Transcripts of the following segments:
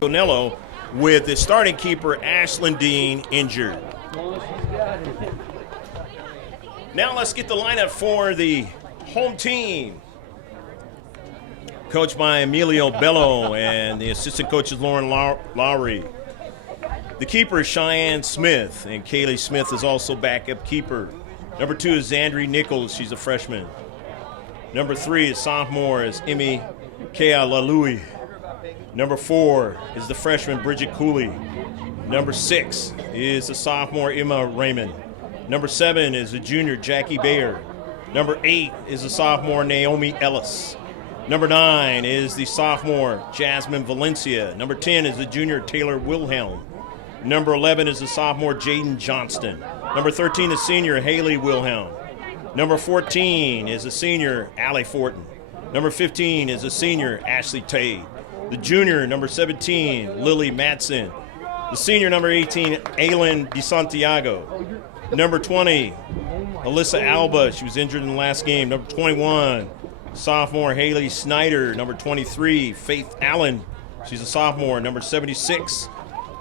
Bonello with the starting keeper Ashlyn Dean injured. Now let's get the lineup for the home team. Coached by Emilio Bello, and the assistant coach is Lauren Lowry. The keeper is Cheyenne Smith, and Kaylee Smith is also backup keeper. Number 2 is Zandri Nichols. She's a freshman. Number 3 is sophomore is Emmy Kea Lalui. Number 4 is the freshman Bridget Cooley. Number 6 is the sophomore Emma Raymond. Number 7 is the junior Jackie Bayer. Number 8 is the sophomore Naomi Ellis. Number 9 is the sophomore Jasmine Valencia. Number 10 is the junior Taylor Wilhelm. Number 11 is the sophomore Jaden Johnston. Number 13 is senior Haley Wilhelm. Number 14 is the senior Allie Fortin. Number 15 is the senior Ashley Tay. The junior number 17 Lily Madsen. The senior number 18 Aylin DeSantiago. Number 20 Alyssa Alba. She was injured in the last game. Number 21 sophomore Haley Snyder. Number 23, Faith Allen. She's a sophomore. Number 76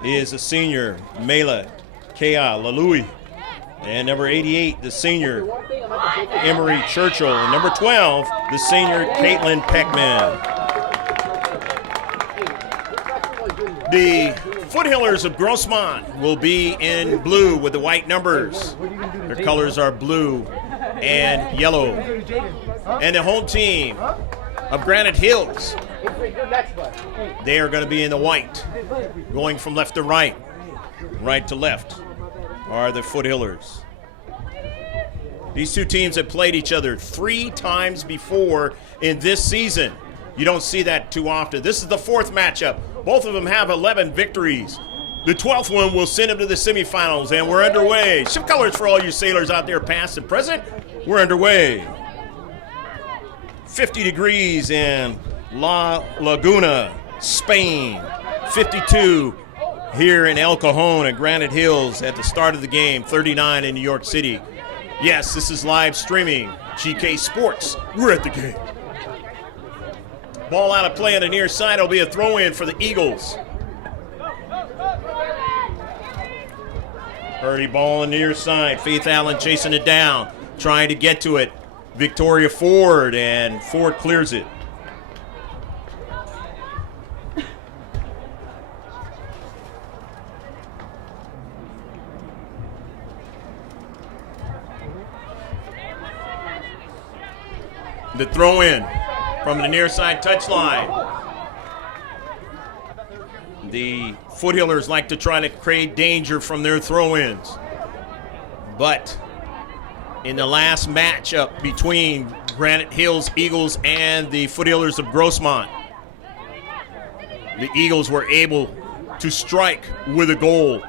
is the senior Mela Kea Lalui. And number 88, the senior Emery Churchill. And number 12, the senior Caitlin Peckman. The Foothillers of Grossmont will be in blue with the white numbers. Their colors are blue and yellow. And the home team of Granite Hills, they are going to be in the white. Going from left to right, right to left are the Foothillers. These two teams have played each other 3 times before in this season. You don't see that too often. This is the 4th matchup. Both of them have 11 victories. The 12th one will send them to the semifinals, and we're underway. Shift colors for all you sailors out there, past and present. We're underway. 50 degrees in La Laguna, Spain. 52 here in El Cajon and Granite Hills at the start of the game. 39 in New York City. Yes, this is live streaming. GK Sports. We're at the game. Ball out of play on the near side. It'll be a throw-in for the Eagles. Purdy ball on the near side. Faith Allen chasing it down, trying to get to it. Victoria Ford, and Ford clears it. The throw-in from the near side touchline. The Foothillers like to try to create danger from their throw-ins. But in the last matchup between Granite Hills Eagles and the Foothillers of Grossmont, the Eagles were able to strike with a goal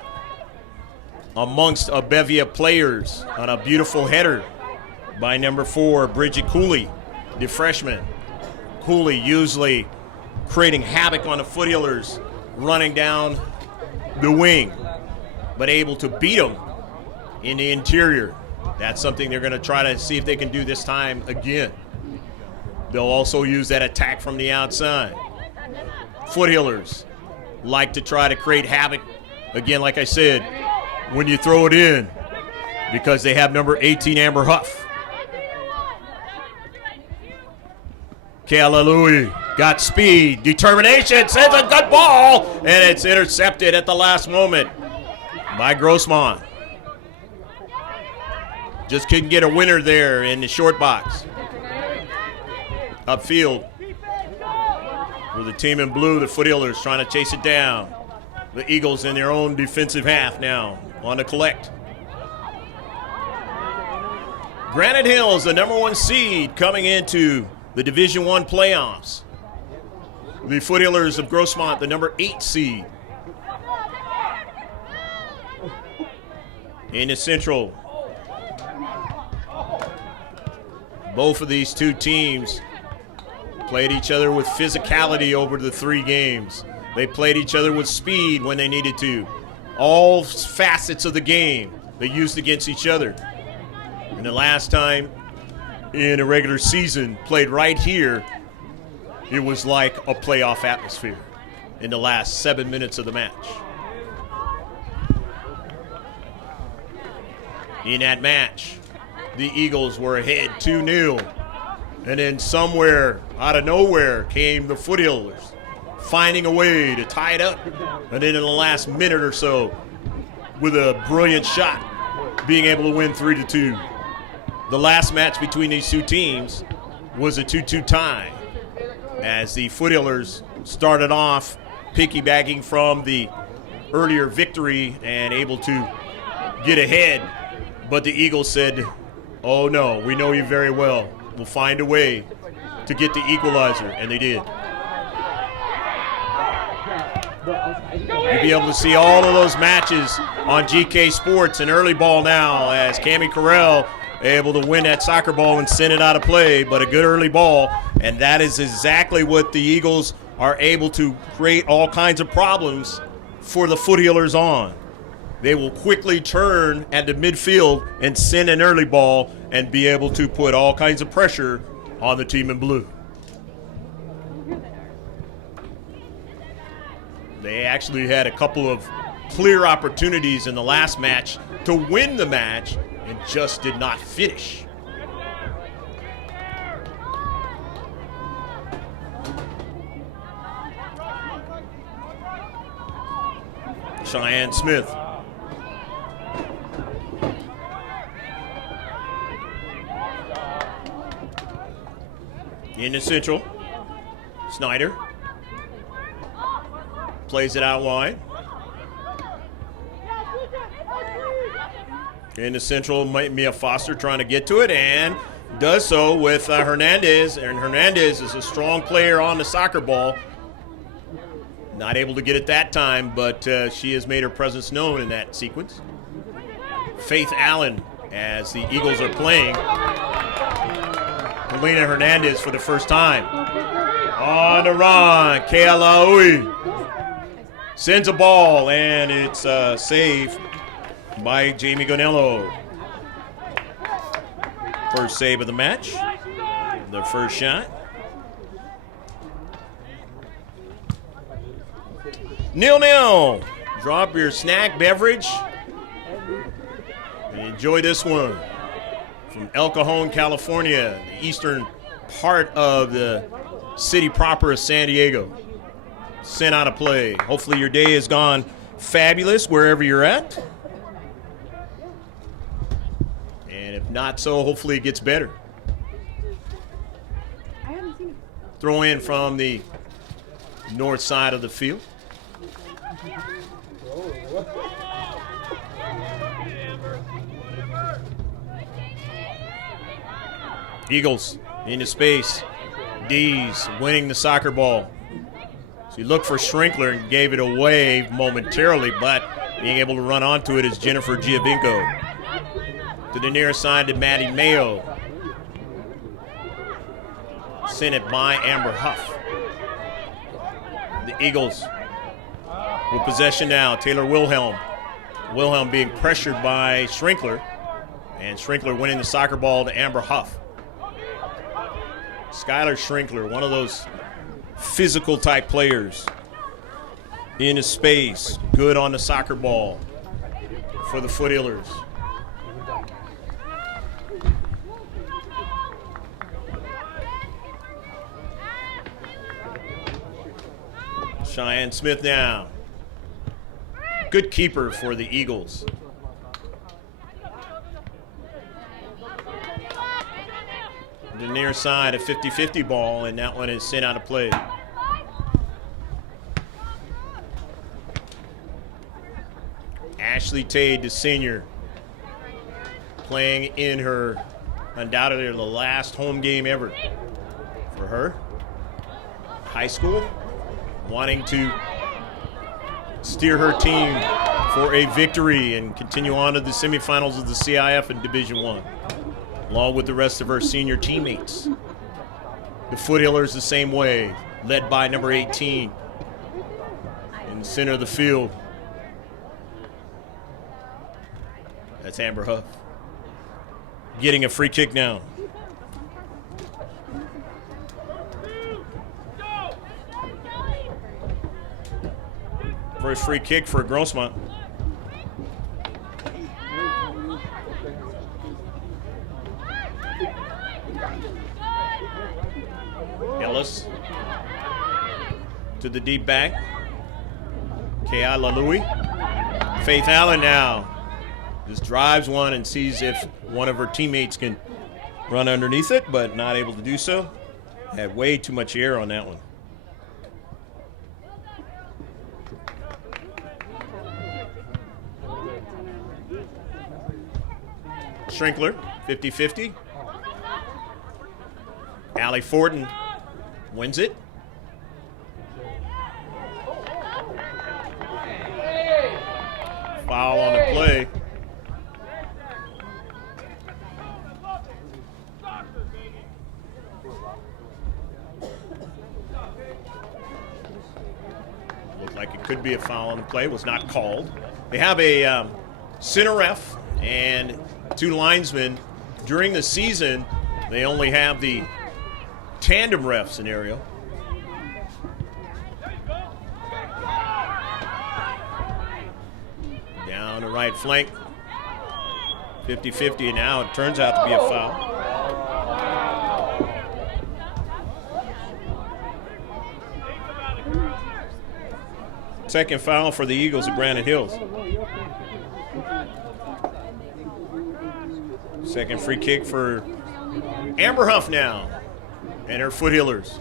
amongst a bevy of players on a beautiful header by number 4, Bridget Cooley, the freshman. Cooley usually creating havoc on the Foothillers, running down the wing, but able to beat them in the interior. That's something they're going to try to see if they can do this time again. They'll also use that attack from the outside. Foothillers like to try to create havoc, again, like I said, when you throw it in, because they have number 18, Amber Huff. Kayla Louie got speed, determination, sends a good ball, and it's intercepted at the last moment by Grossmont. Just couldn't get a winner there in the short box. Upfield for the team in blue, the Foothillers trying to chase it down. The Eagles in their own defensive half now on the collect. Granite Hills, the number 1 seed, coming into the Division I playoffs. The Foothillers of Grossmont, the number 8 seed. In the Central, both of these two teams played each other with physicality over the 3 games. They played each other with speed when they needed to. All facets of the game they used against each other. And the last time in a regular season played right here, it was like a playoff atmosphere in the last 7 minutes of the match. In that match, the Eagles were ahead 2-0. And then somewhere out of nowhere came the Foothills, finding a way to tie it up. And then in the last minute or so, with a brilliant shot, being able to win 3-2. The last match between these two teams was a 2-2 tie, as the Foothills started off piggybacking from the earlier victory and able to get ahead. But the Eagles said, "Oh no, we know you very well. We'll find a way to get the equalizer," and they did. You'll be able to see all of those matches on GK Sports and early ball now, as Cammie Carell able to win that soccer ball and send it out of play, but a good early ball, and that is exactly what the Eagles are able to create all kinds of problems for the Foothills on. They will quickly turn at the midfield and send an early ball and be able to put all kinds of pressure on the team in blue. They actually had a couple of clear opportunities in the last match to win the match and just did not finish. Cheyenne Smith. In the central, Snyder plays it out wide. In the central, Mia Foster trying to get to it and does so with Hernandez. And Hernandez is a strong player on the soccer ball. Not able to get it that time, but she has made her presence known in that sequence. Faith Allen, as the Eagles are playing. Helena Hernandez for the first time. On the run, Kealaui sends a ball, and it's a save by Jamie Gonello. First save of the match, the first shot. 0-0. Drop your snack beverage and enjoy this one. From El Cajon, California, the eastern part of the city proper of San Diego. Sent out of play. Hopefully your day has gone fabulous wherever you're at. And if not so, hopefully it gets better. Throw in from the north side of the field. Eagles into space. Dees winning the soccer ball. She looked for Schrinkler and gave it away momentarily, but being able to run onto it is Jennifer Giovinco. To the near side to Maddie Mayo. Sent it by Amber Huff. The Eagles with possession now. Taylor Wilhelm. Wilhelm being pressured by Schrinkler. And Schrinkler winning the soccer ball to Amber Huff. Skylar Schrinkler, one of those physical type players. Into space. Good on the soccer ball for the Foothills. Cheyenne Smith now. Good keeper for the Eagles. The near side, a 50-50 ball, and that one is sent out of play. Ashley Tade, the senior, playing in her, undoubtedly the last home game ever for her. High school, wanting to steer her team for a victory and continue on to the semifinals of the C.I.F. in Division I, along with the rest of her senior teammates. The Foothills the same way, led by number 18 in the center of the field. That's Amber Huff. Getting a free kick now. First free kick for Grossmont. Ellis to the deep back. K.I. Lalui. Faith Allen now just drives one and sees if one of her teammates can run underneath it, but not able to do so. Had way too much air on that one. Schrinkler, 50-50. Allie Fortin wins it. Foul on the play. Looked like it could be a foul on the play. Was not called. They have a center ref and 2 linesmen. During the season, they only have the tandem ref scenario. Down the right flank. 50-50, and now it turns out to be a foul. Second foul for the Eagles at Granite Hills. Second free kick for Amber Huff now and her Foothillers.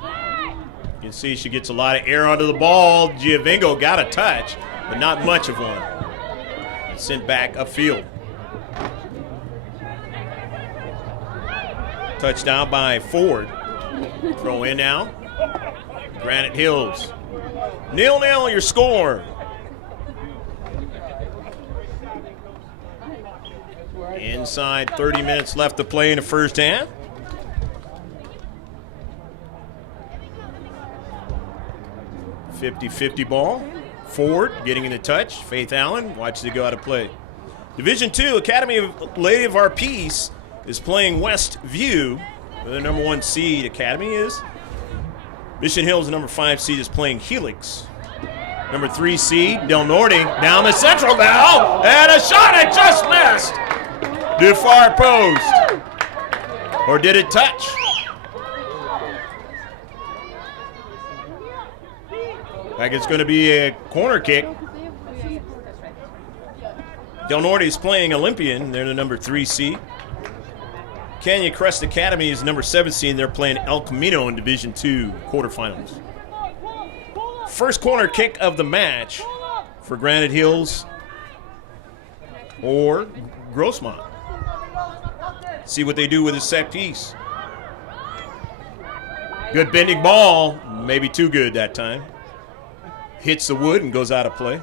You can see she gets a lot of air onto the ball. Giovingo got a touch, but not much of one. It's sent back upfield. Touchdown by Ford. Throw in now. Granite Hills. 0-0 your score. Inside 30 minutes left to play in the first half. .50 ball. Ford getting in the touch. Faith Allen watches it go out of play. Division II, Academy of Lady of Our Peace is playing West View. The number 1 seed Academy is. Mission Hills, the number 5 seed, is playing Helix. Number 3 seed, Del Norte, down the central now. And a shot, it just missed. The far post. Or did it touch? Like it's going to be a corner kick. Del Norte is playing Olympian. They're the number 3 seed. Canyon Crest Academy is number 7 seed. They're playing El Camino in Division II quarterfinals. First corner kick of the match for Granite Hills or Grossmont. See what they do with a set piece. Good bending ball. Maybe too good that time. Hits the wood and goes out of play.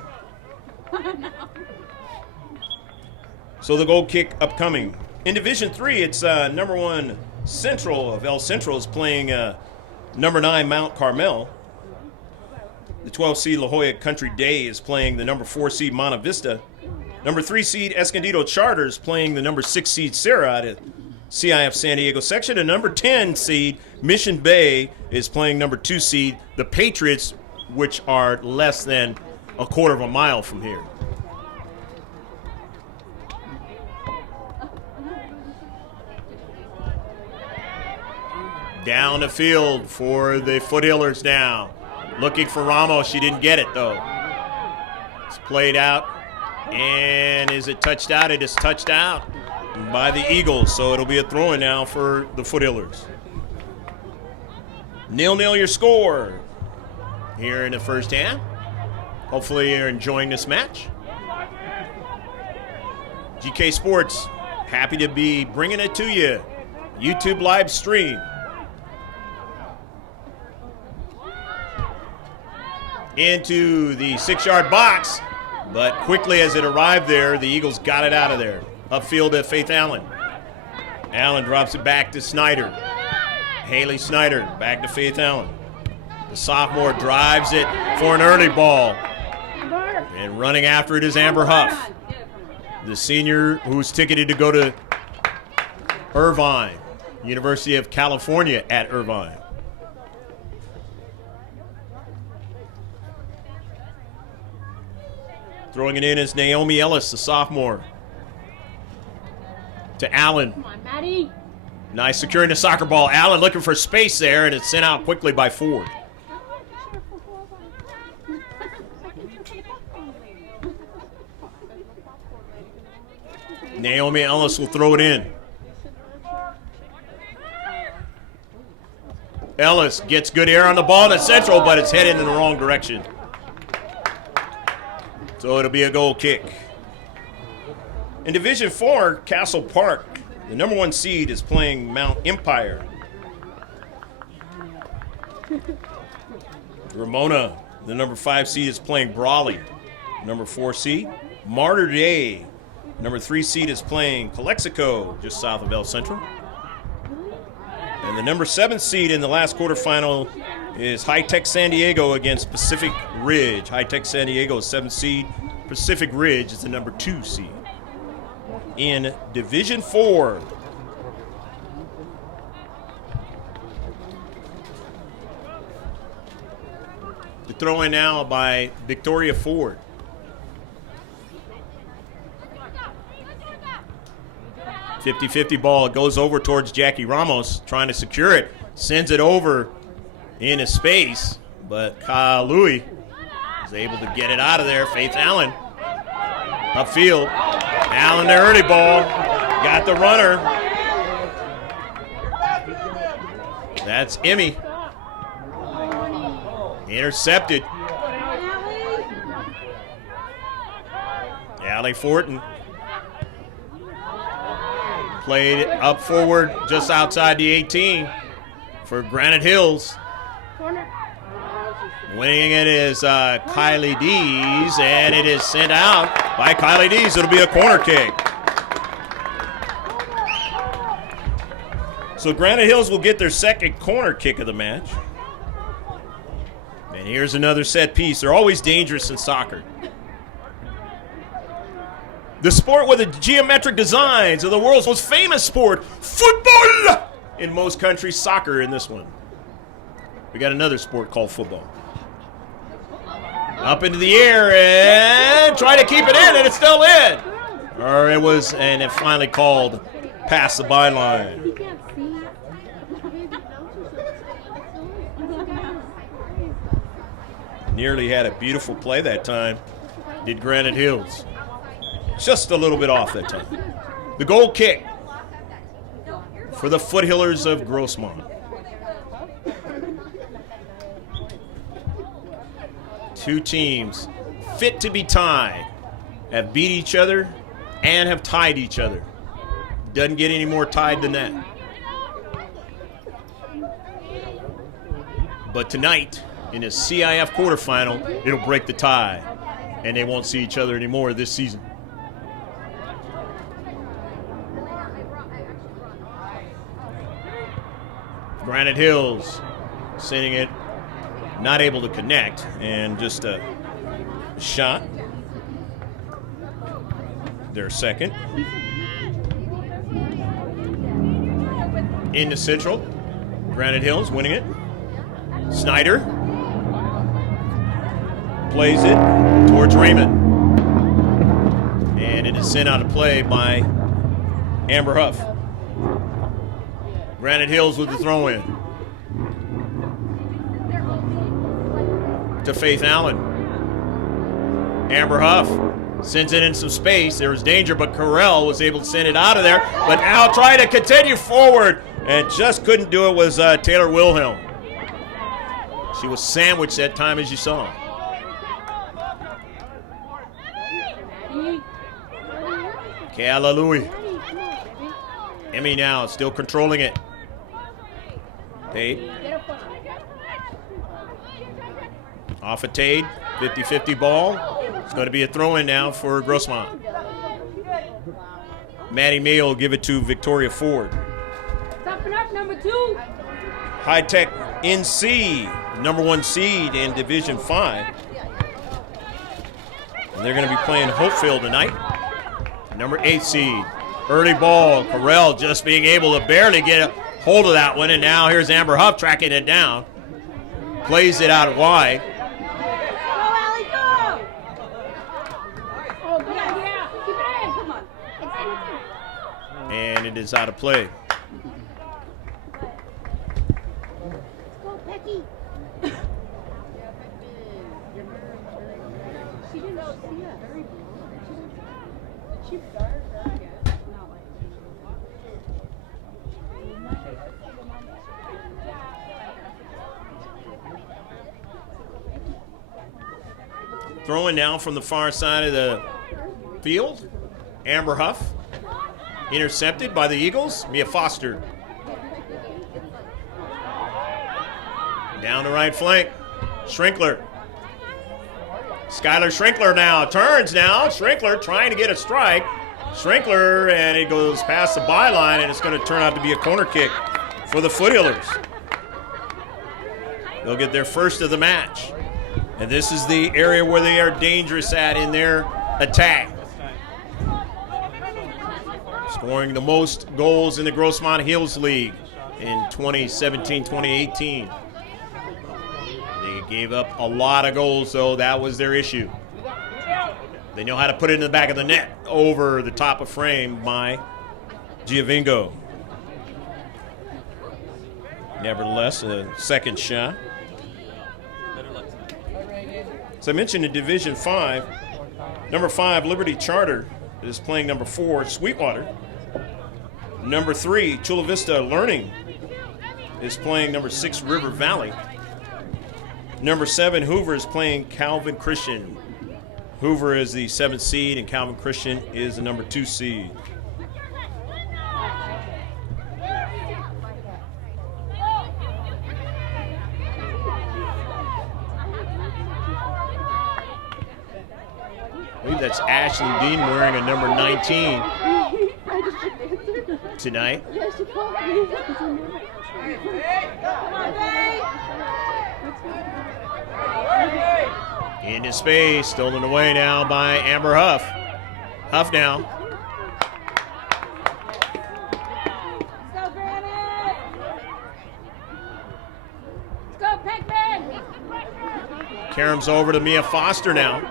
So the goal kick upcoming. In Division III, it's number 1 Central of El Central is playing number 9 Mount Carmel. The 12 seed La Jolla Country Day is playing the number 4 seed Monte Vista. Number 3 seed Escondido Charters playing the number 6 seed Serra out of C.I.F. San Diego section. And number 10 seed Mission Bay is playing number 2 seed the Patriots, which are less than a quarter of a mile from here. Down the field for the Foothillers now. Looking for Ramos. She didn't get it, though. It's played out. And is it touched out? It is touched out by the Eagles. So it'll be a throw-in now for the Foothillers. 0-0 your score here in the first half. Hopefully you're enjoying this match. GK Sports, happy to be bringing it to you. YouTube live stream. Into the 6-yard box, but quickly as it arrived there, the Eagles got it out of there. Upfield to Faith Allen. Allen drops it back to Snyder. Haley Snyder back to Faith Allen. The sophomore drives it for an early ball. And running after it is Amber Huff, the senior who's ticketed to go to Irvine, University of California at Irvine. Throwing it in is Naomi Ellis, the sophomore. To Allen. Come on, Maddie. Nice securing the soccer ball. Allen looking for space there, and it's sent out quickly by Ford. Naomi Ellis will throw it in. Ellis gets good air on the ball at Central, but it's headed in the wrong direction. So it'll be a goal kick. In Division 4, Castle Park, the number 1 seed is playing Mount Empire. Ramona, the number 5 seed, is playing Brawley. Number 4 seed, Martyr Day. Number 3 seed is playing Calexico, just south of El Centro. And the number 7 seed in the last quarterfinal is High Tech San Diego against Pacific Ridge. High Tech San Diego is 7th seed. Pacific Ridge is the number 2 seed. In Division 4, the throw in now by Victoria Ford. 50-50 ball. It goes over towards Jackie Ramos, trying to secure it. Sends it over into space, but Kyle Louie is able to get it out of there. Faith Allen upfield. Allen, the early ball. Got the runner. That's Emmy. Intercepted. Allie Fortin. Played up forward just outside the 18 for Granite Hills. Winning it is Kylie Dees, and it is sent out by Kylie Dees. It'll be a corner kick. So Granite Hills will get their second corner kick of the match. And here's another set piece. They're always dangerous in soccer. The sport with the geometric designs of the world's most famous sport, football! In most countries, soccer in this one. We got another sport called football. Up into the air and try to keep it in, and it's still in. Or it was, and it finally called past the byline. Nearly had a beautiful play that time. Did Granite Hills. Just a little bit off that time. The goal kick for the Foothillers of Grossmont. Two teams fit to be tied, have beat each other and have tied each other. Doesn't get any more tied than that. But tonight, in the C.I.F. quarterfinal, it'll break the tie, and they won't see each other anymore this season. Granite Hills sending it, not able to connect, and just a shot. Their second. Into Central. Granite Hills winning it. Snyder plays it towards Raymond. And it is sent out of play by Amber Huff. Granite Hills with the throw-in. To Faith Allen. Amber Huff sends it in some space. There was danger, but Carell was able to send it out of there. But now trying to continue forward and just couldn't do it was Taylor Wilhelm. She was sandwiched that time, as you saw. Kayla Louie. Emmy now still controlling it. Tate. Off of Tate. 50-50 ball. It's going to be a throw-in now for Grossmont. Maddie May will give it to Victoria Ford. Topping up, number 2. High Tech NC, number 1 seed in Division 5. And they're going to be playing Hopefield tonight. Number 8 seed. Early ball. Carell just being able to barely get a hold of that one. And now here's Amber Huff tracking it down. Plays it out wide. And it is out of play. Go, Becky. She didn't know. Yeah, very She started not like. Throwing now from the far side of the field. Amber Huff. Intercepted by the Eagles. Mia Foster. Down the right flank. Schrinkler. Skylar Schrinkler now. Turns now. Schrinkler trying to get a strike. Schrinkler, and it goes past the byline, and it's going to turn out to be a corner kick for the Foothillers. They'll get their first of the match. And this is the area where they are dangerous at in their attack. Scoring the most goals in the Grossmont Hills League in 2017-2018. They gave up a lot of goals, though. That was their issue. They know how to put it in the back of the net over the top of frame by Giovingo. Nevertheless, a second shot. As I mentioned in Division 5, number 5, Liberty Charter, is playing number 4, Sweetwater. Number 3, Chula Vista Learning, is playing number 6, River Valley. Number 7, Hoover, is playing Calvin Christian. Hoover is the 7th seed, and Calvin Christian is the number 2 seed. I believe that's Ashley Dean wearing a number 19 tonight. Into space, stolen away now by Amber Huff. Huff now. Let's go, Granite! Let's go, Pac-Man! Karam's over to Mia Foster now.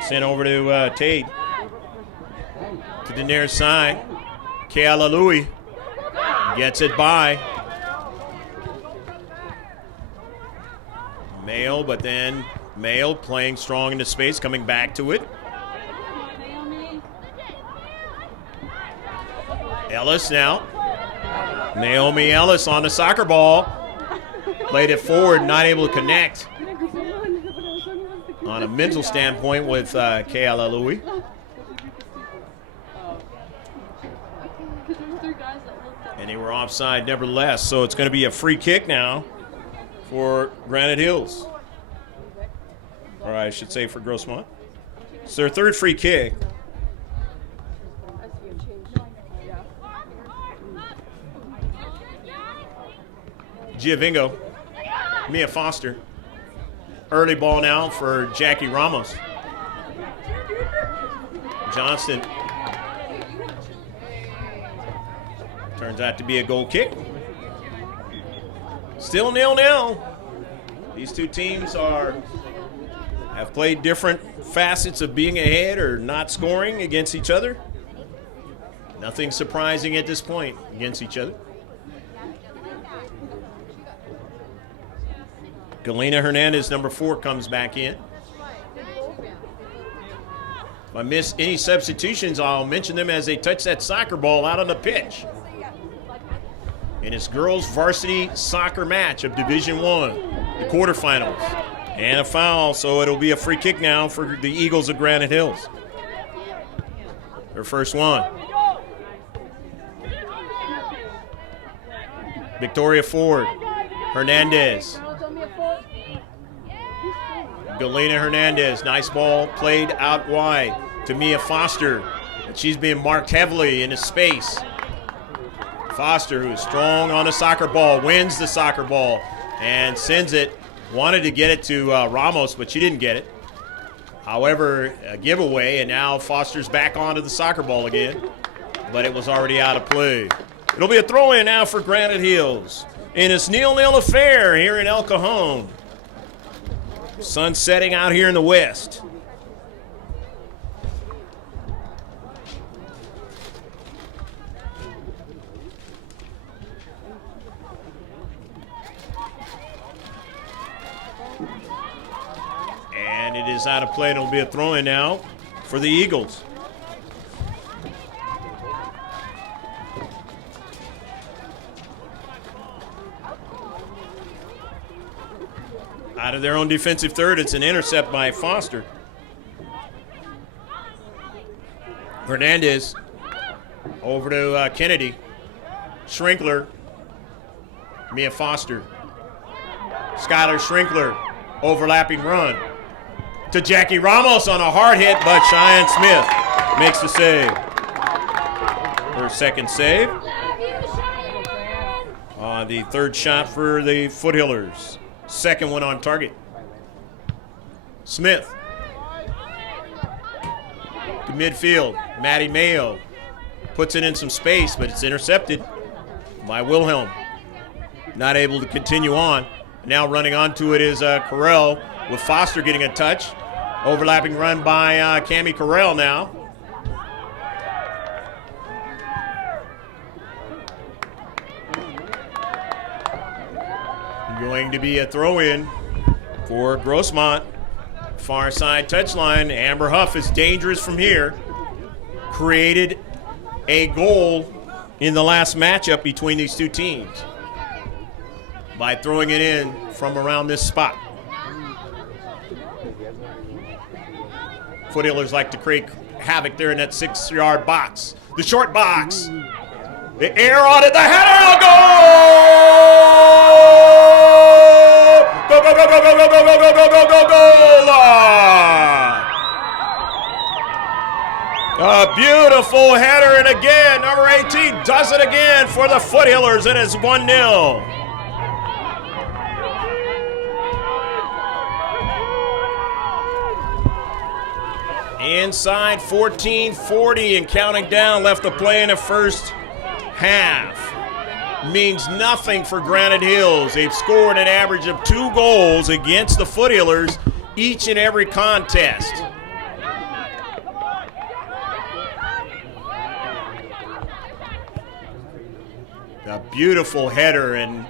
Sent over to Tate. To the near side. Kayla Louie gets it by Mayo, but then Mayo playing strong into space, coming back to it. Ellis now. Naomi Ellis on the soccer ball. Played it forward, not able to connect. On a mental standpoint with Kayla Louie. And they were offside nevertheless, so it's going to be a free kick now for Granite Hills. Or I should say for Grossmont. It's their third free kick. Giovingo. Mia Foster. Early ball now for Jackie Ramos. Johnston. Turns out to be a goal kick. Still 0-0. These two teams have played different facets of being ahead or not scoring against each other. Nothing surprising at this point against each other. Galena Hernandez, number 4, comes back in. If I miss any substitutions, I'll mention them as they touch that soccer ball out on the pitch. In its girls varsity soccer match of Division 1, the quarterfinals. And a foul, so it'll be a free kick now for the Eagles of Granite Hills. Their first one. Victoria Ford. Hernandez. Galena Hernandez, nice ball played out wide to Mia Foster. And she's being marked heavily into space. Foster, who is strong on the soccer ball, wins the soccer ball and sends it. Wanted to get it to Ramos, but she didn't get it. However, a giveaway, and now Foster's back onto the soccer ball again. But it was already out of play. It'll be a throw-in now for Granite Hills. In its 0-0 affair here in El Cajon. Sun setting out here in the west. And it is out of play. It'll be a throw-in now for the Eagles. Out of their own defensive third, it's an intercept by Foster. Hernandez over to Kennedy. Schrinkler. Mia Foster. Skylar Schrinkler. Overlapping run. To Jackie Ramos on a hard hit, but Cheyenne Smith makes the save. Her second save. On the third shot for the Foothillers. Second one on target. Smith. To midfield. Maddie Mayo puts it in some space, but it's intercepted by Wilhelm. Not able to continue on. Now running onto it is Carell, with Foster getting a touch. Overlapping run by Cammie Carell now. Going to be a throw-in for Grossmont. Far side touchline. Amber Huff is dangerous from here. Created a goal in the last matchup between these two teams by throwing it in from around this spot. Foothillers like to create havoc there in that 6-yard box. The short box. The air on it. The header. Goal! Go, go, go, go, go, go, go, go, go, go, go, go, go, a beautiful header, and again, number 18 does it again for the Foothillers. It is 1-0. Inside 14:40 and counting down, left to play in the first half. Means nothing for Granite Hills. They've scored an average of 2 goals against the Foothillers each and every contest. A beautiful header, and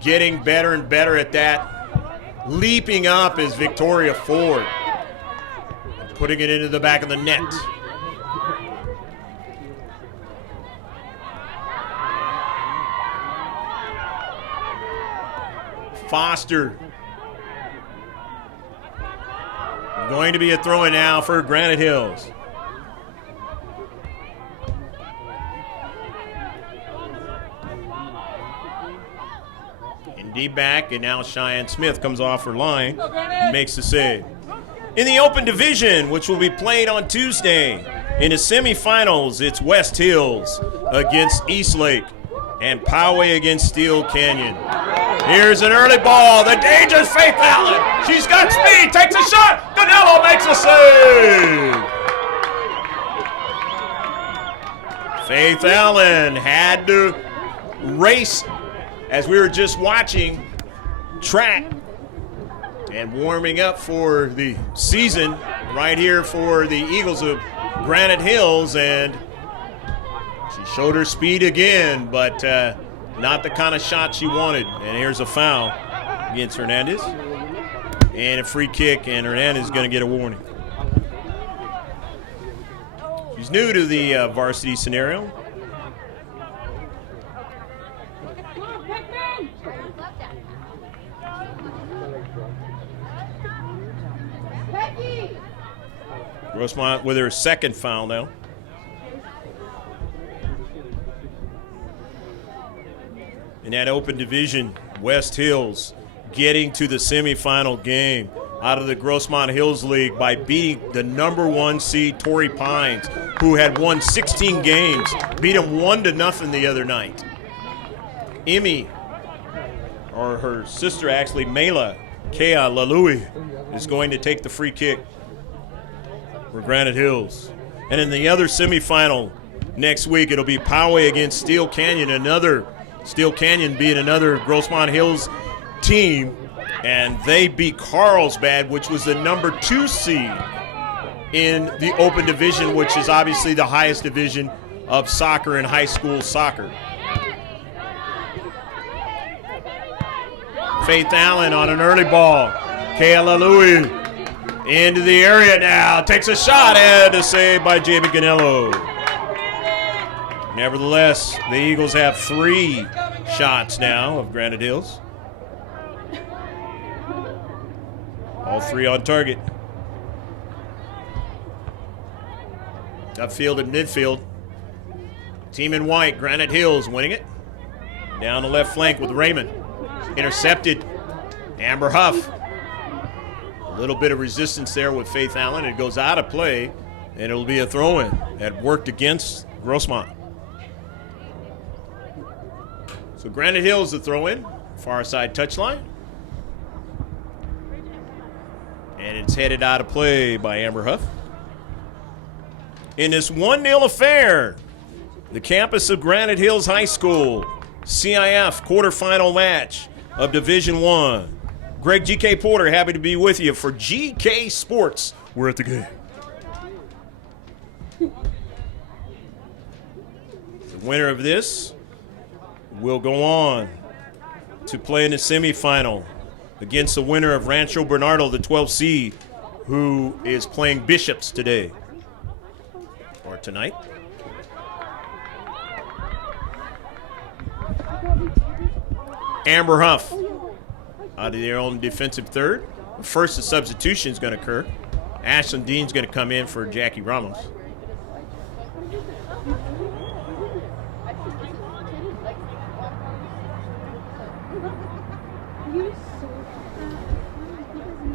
getting better and better at that. Leaping up is Victoria Ford. Putting it into the back of the net. Foster. Going to be a throw-in now for Granite Hills. Indeed back, and now Cheyenne Smith comes off her line, makes the save. In the open division, which will be played on Tuesday, in the semifinals, it's West Hills against Eastlake and Poway against Steel Canyon. Here's an early ball. The dangerous Faith Allen. She's got speed. Takes a shot. Danilo makes a save. Faith Allen had to race, as we were just watching, track and warming up for the season right here for the Eagles of Granite Hills, and she showed her speed again, but not the kind of shot she wanted. And here's a foul against Hernandez, and a free kick, and Hernandez is going to get a warning. She's new to the varsity scenario. Grossmont with her second foul now. In that open division, West Hills getting to the semifinal game out of the Grossmont Hills League by beating the number 1 seed Torrey Pines, who had won 16 games, beat them 1-0 the other night. Emmy, or her sister actually, Mela Kea Lalui, is going to take the free kick for Granite Hills. And in the other semifinal next week, it'll be Poway against Steel Canyon, Steel Canyon being another Grossmont Hills team And they beat Carlsbad, which was the number 2 seed in the open division, which is obviously the highest division of soccer and high school soccer. Faith Allen on an early ball. Kayla Louie into the area now. Takes a shot and a save by Jamie Ganello. Nevertheless, the Eagles have 3 shots now of Granite Hills. All 3 on target. Upfield and midfield. Team in white, Granite Hills winning it. Down the left flank with Raymond. Intercepted. Amber Huff. A little bit of resistance there with Faith Allen. It goes out of play, and it'll be a throw-in that worked against Grossmont. So Granite Hills the throw-in. Far side touchline. And it's headed out of play by Amber Huff. In this 1-0 affair, the campus of Granite Hills High School, C.I.F. quarterfinal match of Division I. Greg G.K. Porter, happy to be with you for GK Sports. We're at the game. The winner of this will go on to play in the semifinal against the winner of Rancho Bernardo, the 12th seed, who is playing Bishops today. Or tonight. Amber Huff out of their own defensive third. First, the substitution is going to occur. Ashlyn Dean's going to come in for Jackie Ramos.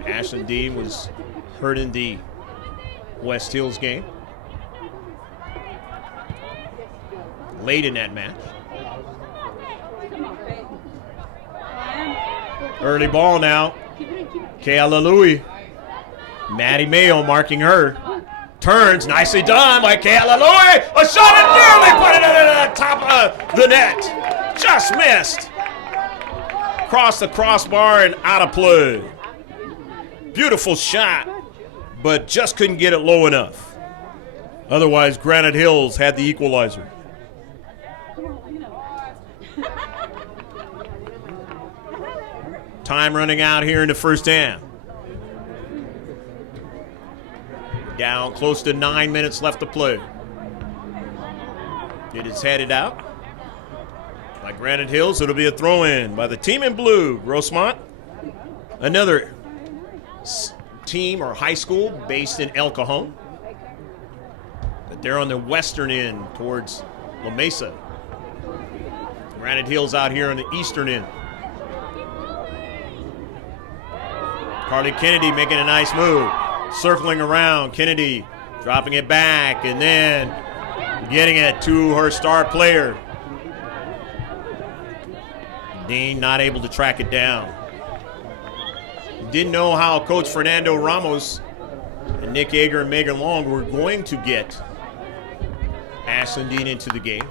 Ashlyn Dean was hurt in the West Hills game. Late in that match. Early ball now. Kayla Louie. Maddie Mayo marking her. Turns, nicely done by Kayla Louie. A shot and nearly put it into the top of the net. Just missed. Across the crossbar and out of play. Beautiful shot, but just couldn't get it low enough. Otherwise, Granite Hills had the equalizer. Time running out here in the first half. Down close to 9 minutes left to play. It is headed out by Granite Hills. It'll be a throw-in by the team in blue, Grossmont. Another team or high school based in El Cajon. But they're on the western end towards La Mesa. Granite Hills out here on the eastern end. Carly Kennedy making a nice move. Circling around. Kennedy dropping it back and then getting it to her star player. Dean not able to track it down. Didn't know how Coach Fernando Ramos and Nick Yeager and Megan Long were going to get Ashlyn Dean into the game.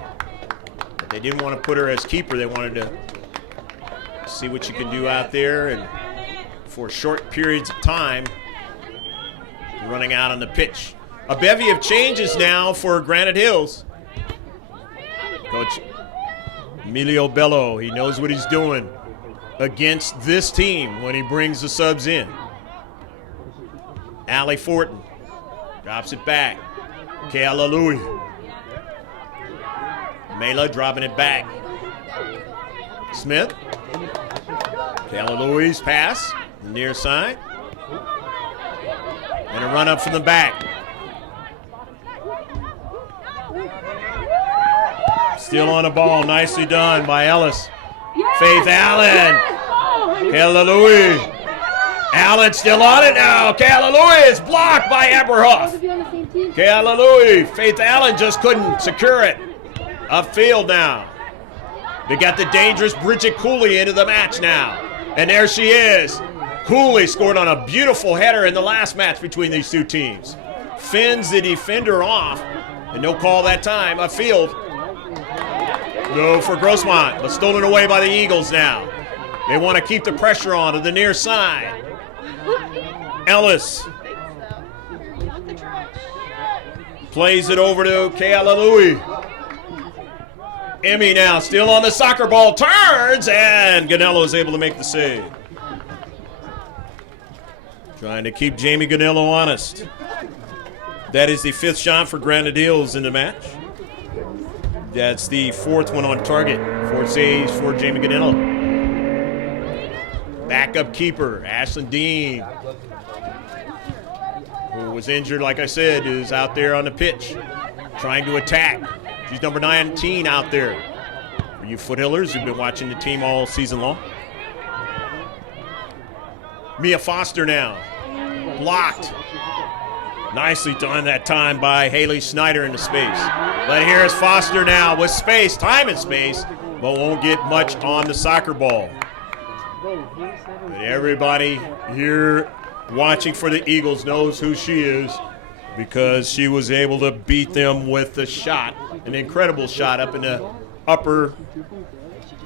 But they didn't want to put her as keeper. They wanted to see what you can do out there and for short periods of time running out on the pitch. A bevy of changes now for Granite Hills. Coach Emilio Bello, he knows what he's doing against this team when he brings the subs in. Allie Fortin drops it back. Kayla Louie. Mela dropping it back. Smith. Kayla Louie's pass. Near side. And a run up from the back. Still on the ball. Nicely done by Ellis. Faith Allen. Kayla Louie. Allen still on it now. Kayla Louie is blocked by Amber Huff. Kayla Louie. Faith Allen just couldn't secure it. Upfield now. They got the dangerous Bridget Cooley into the match now. And there she is. Cooley scored on a beautiful header in the last match between these two teams. Fins the defender off, and no call that time. Upfield. No for Grossmont, but stolen away by the Eagles now. They want to keep the pressure on to the near side. Ellis plays it over to Kayla Louie. Emmy now still on the soccer ball, turns, and Ganello is able to make the save. Trying to keep Jamie Ganello honest. That is the 5th shot for Granite Hills in the match. That's the 4th one on target. 4 saves for Jamie Ganello. Backup keeper, Ashlyn Dean, who was injured, like I said, is out there on the pitch trying to attack. She's number 19 out there. For you Foothillers who've been watching the team all season long. Mia Foster now. Blocked. Nicely done that time by Haley Snyder in the space. But here's Foster now with space, time and space, but won't get much on the soccer ball. But everybody here watching for the Eagles knows who she is because she was able to beat them with a shot, an incredible shot up in the upper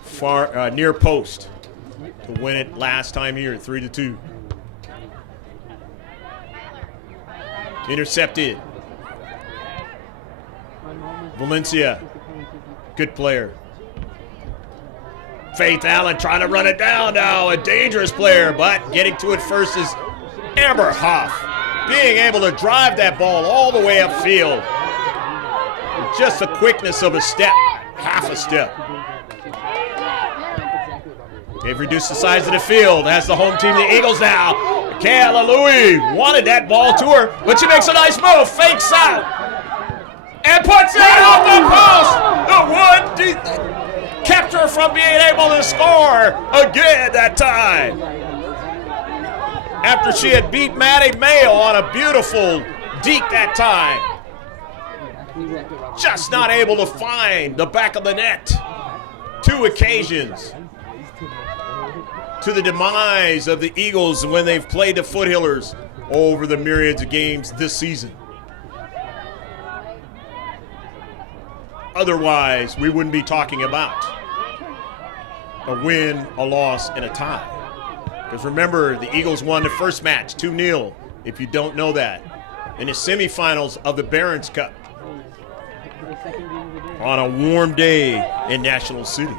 far near post to win it last time here, 3-2. Intercepted. Valencia, good player. Faith Allen trying to run it down now, a dangerous player, but getting to it first is Amber Huff. Being able to drive that ball all the way upfield. With just the quickness of a step, half a step. They've reduced the size of the field. That's the home team, the Eagles now. Kayla Louie wanted that ball to her, but she makes a nice move, fakes out, and puts it off the post. The wood kept her from being able to score again that time. After she had beat Maddie Mayo on a beautiful deke that time. Just not able to find the back of the net. 2 occasions. To the demise of the Eagles when they've played the Foothillers over the myriads of games this season. Otherwise, we wouldn't be talking about a win, a loss, and a tie. Because remember, the Eagles won the first match 2-0, if you don't know that, in the semifinals of the Barron's Cup on a warm day in National City.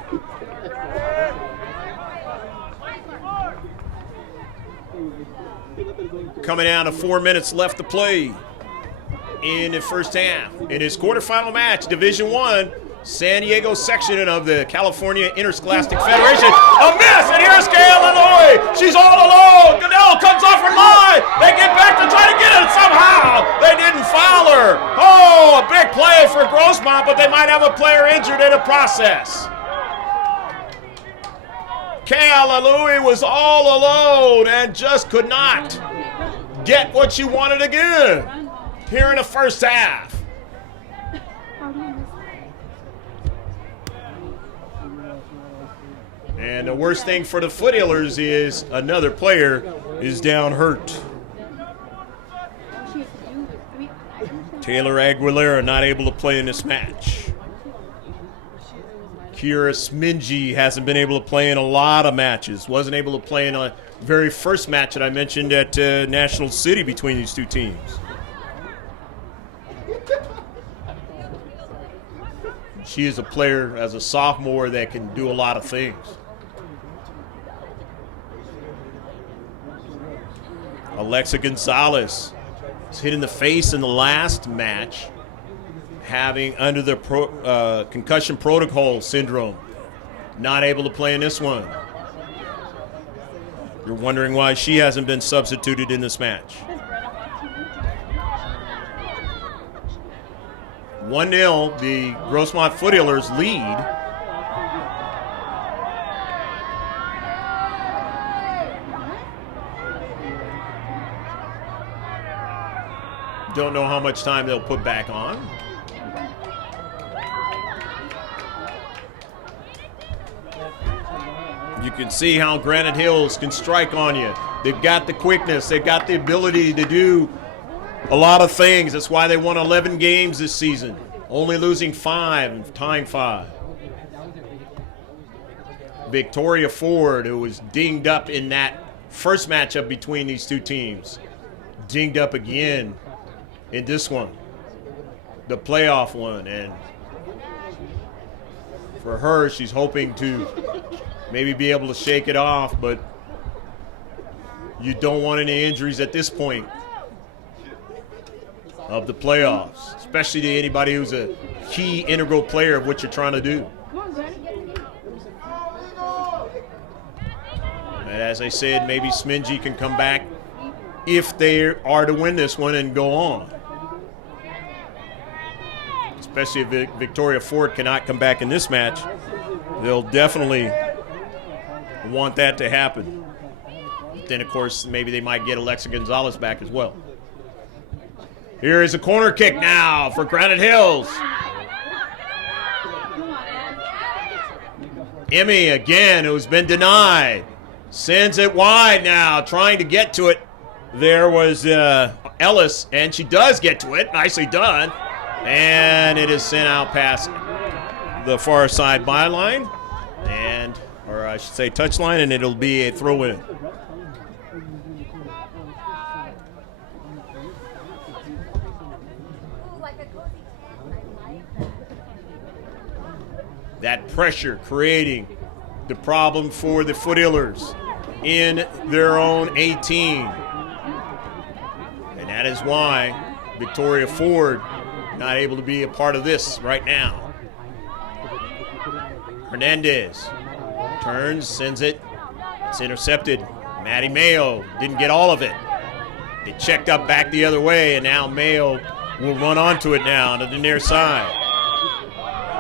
Coming down to 4 minutes left to play in the first half. In his quarterfinal match, Division I, San Diego section of the California Interscholastic Federation. A miss, and here's Kayla Louie. She's all alone. Ganello comes off her line. They get back to try to get it somehow. They didn't foul her. Oh, a big play for Grossmont, but they might have a player injured in the process. Kayla Louie was all alone and just could not get what she wanted again here in the first half. And the worst thing for the Foothillers is another player is down hurt. Taylor Aguilera not able to play in this match. Kira Smingy hasn't been able to play in a lot of matches. Wasn't able to play in a very first match that I mentioned at National City between these two teams. She is a player as a sophomore that can do a lot of things. Alexa Gonzalez was hit in the face in the last match, having under the concussion protocol syndrome. Not able to play in this one. You're wondering why she hasn't been substituted in this match. 1-0, the Grossmont Foothillers lead. Don't know how much time they'll put back on. You can see how Granite Hills can strike on you. They've got the quickness. They've got the ability to do a lot of things. That's why they won 11 games this season, only losing 5 and tying 5. Victoria Ford, who was dinged up in that first matchup between these two teams. Dinged up again in this one, the playoff one. And for her, she's hoping to maybe be able to shake it off, but you don't want any injuries at this point of the playoffs, especially to anybody who's a key integral player of what you're trying to do. And as I said, maybe Smingy can come back if they are to win this one and go on. Especially if Victoria Ford cannot come back in this match, they'll definitely want that to happen. Then, of course, maybe they might get Alexa Gonzalez back as well. Here is a corner kick now for Granite Hills. Emmy again, who's been denied, sends it wide now, trying to get to it. There was Ellis, and she does get to it. Nicely done. And it is sent out past the far side byline, or I should say touchline, and it'll be a throw-in. That pressure creating the problem for the Foothillers in their own 18. And that is why Victoria Ford not able to be a part of this right now. Hernandez turns, sends it. It's intercepted. Maddie Mayo didn't get all of it. It checked up back the other way, and now Mayo will run onto it now to the near side.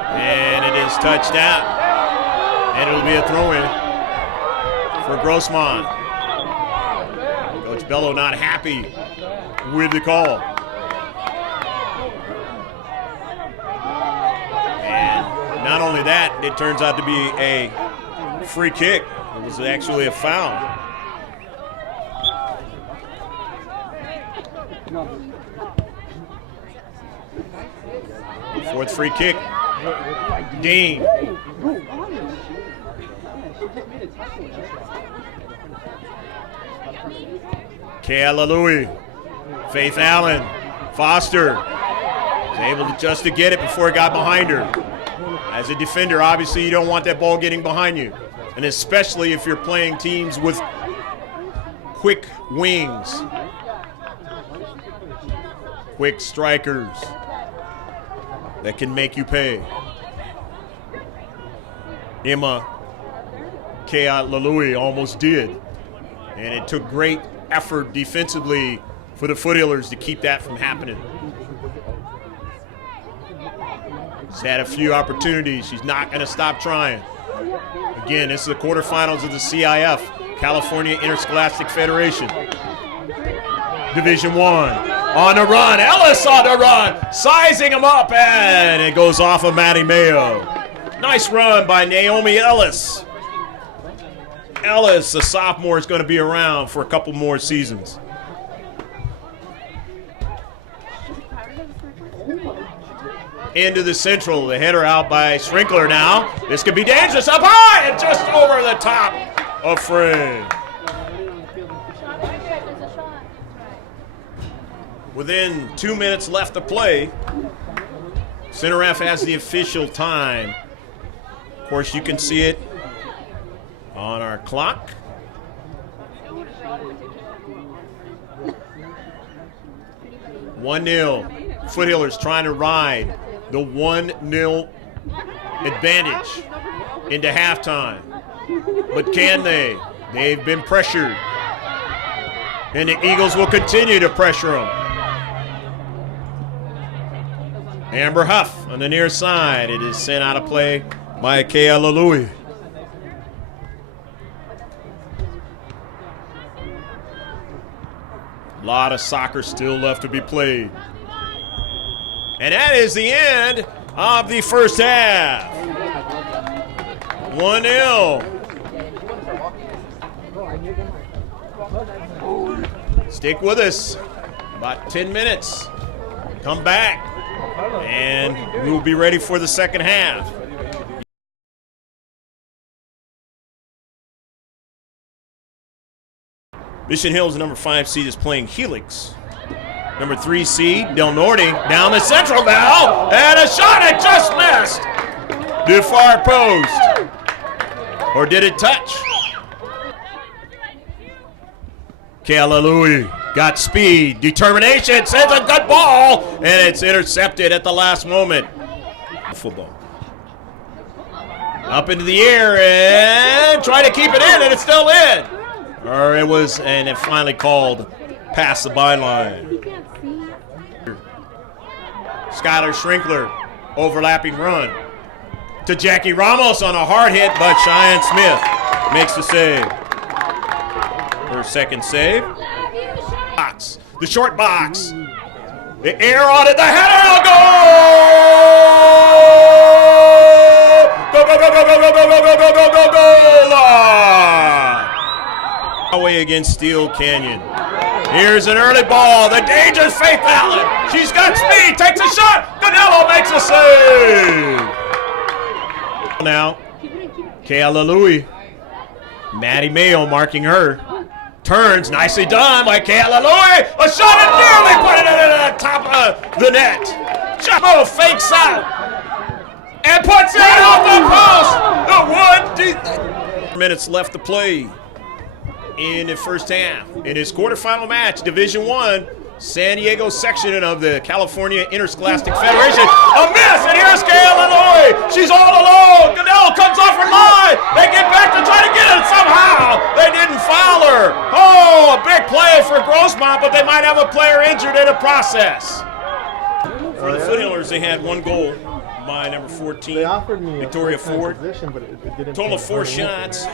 And it is touched out. And it'll be a throw-in for Grossmont. Coach Bello not happy with the call. And not only that, it turns out to be a free kick. It was actually a foul. Fourth free kick. Dean. Kayla Louie. Faith Allen. Foster is able to just to get it before it got behind her. As a defender, obviously you don't want that ball getting behind you. And especially if you're playing teams with quick wings. Quick strikers that can make you pay. Emma Lalui almost did. And it took great effort defensively for the Foothillers to keep that from happening. She's had a few opportunities. She's not going to stop trying. Again, this is the quarterfinals of the C.I.F, California Interscholastic Federation. Division I. On the run, Ellis on the run, sizing him up, and it goes off of Maddie Mayo. Nice run by Naomi Ellis. Ellis, the sophomore, is going to be around for a couple more seasons. Into the central, the header out by Sprinkler now. This could be dangerous, up high and just over the top of Fred. Within 2 minutes left to play, Center F has the official time. Of course, you can see it on our clock. One 0. Foothillers trying to ride the 1-0 advantage into halftime. But can they? They've been pressured. And the Eagles will continue to pressure them. Amber Huff on the near side. It is sent out of play by Kayla Louie. A lot of soccer still left to be played. And that is the end of the first half. 1-0. Stick with us. About 10 minutes. Come back. And we will be ready for the second half. Mission Hills, number 5 seed, is playing Helix. Number 3 seed, Del Norte, down the central now, and a shot, it just missed. The far post. Or did it touch? Kayla Louie got speed, determination, sends a good ball, and it's intercepted at the last moment. Football. Up into the air and try to keep it in, and it's still in. Or it was, and it finally called past the byline. Skylar Schrinkler, overlapping run to Jackie Ramos on a hard hit, but Cheyenne Smith makes the save. Her second save. Box, the short box. The air on it, the header, goal! Go, go, go, go, go, go, go, go, go, go, go, go, away against Steel Canyon. Here's an early ball. The dangerous Faith Allen. She's got speed, takes a shot. Ganello makes a save. Now, Kayla Louie. Maddie Mayo marking her. Turns, nicely done by Kayla Louie. A shot and nearly put it in the top of the net. Chamo fakes out and puts it off the post. The wood. Minutes left to play in the first half. In his quarterfinal match, Division I, San Diego section of the California Interscholastic Federation. A miss, and here's Kayla Louie. She's all alone. Goodell comes off her line. They get back to try to get it somehow. They didn't foul her. Oh, a big play for Grossmont, but they might have a player injured in the process. For the Foothillers, they had one goal by number 14, Victoria Ford. Total of 4 shots.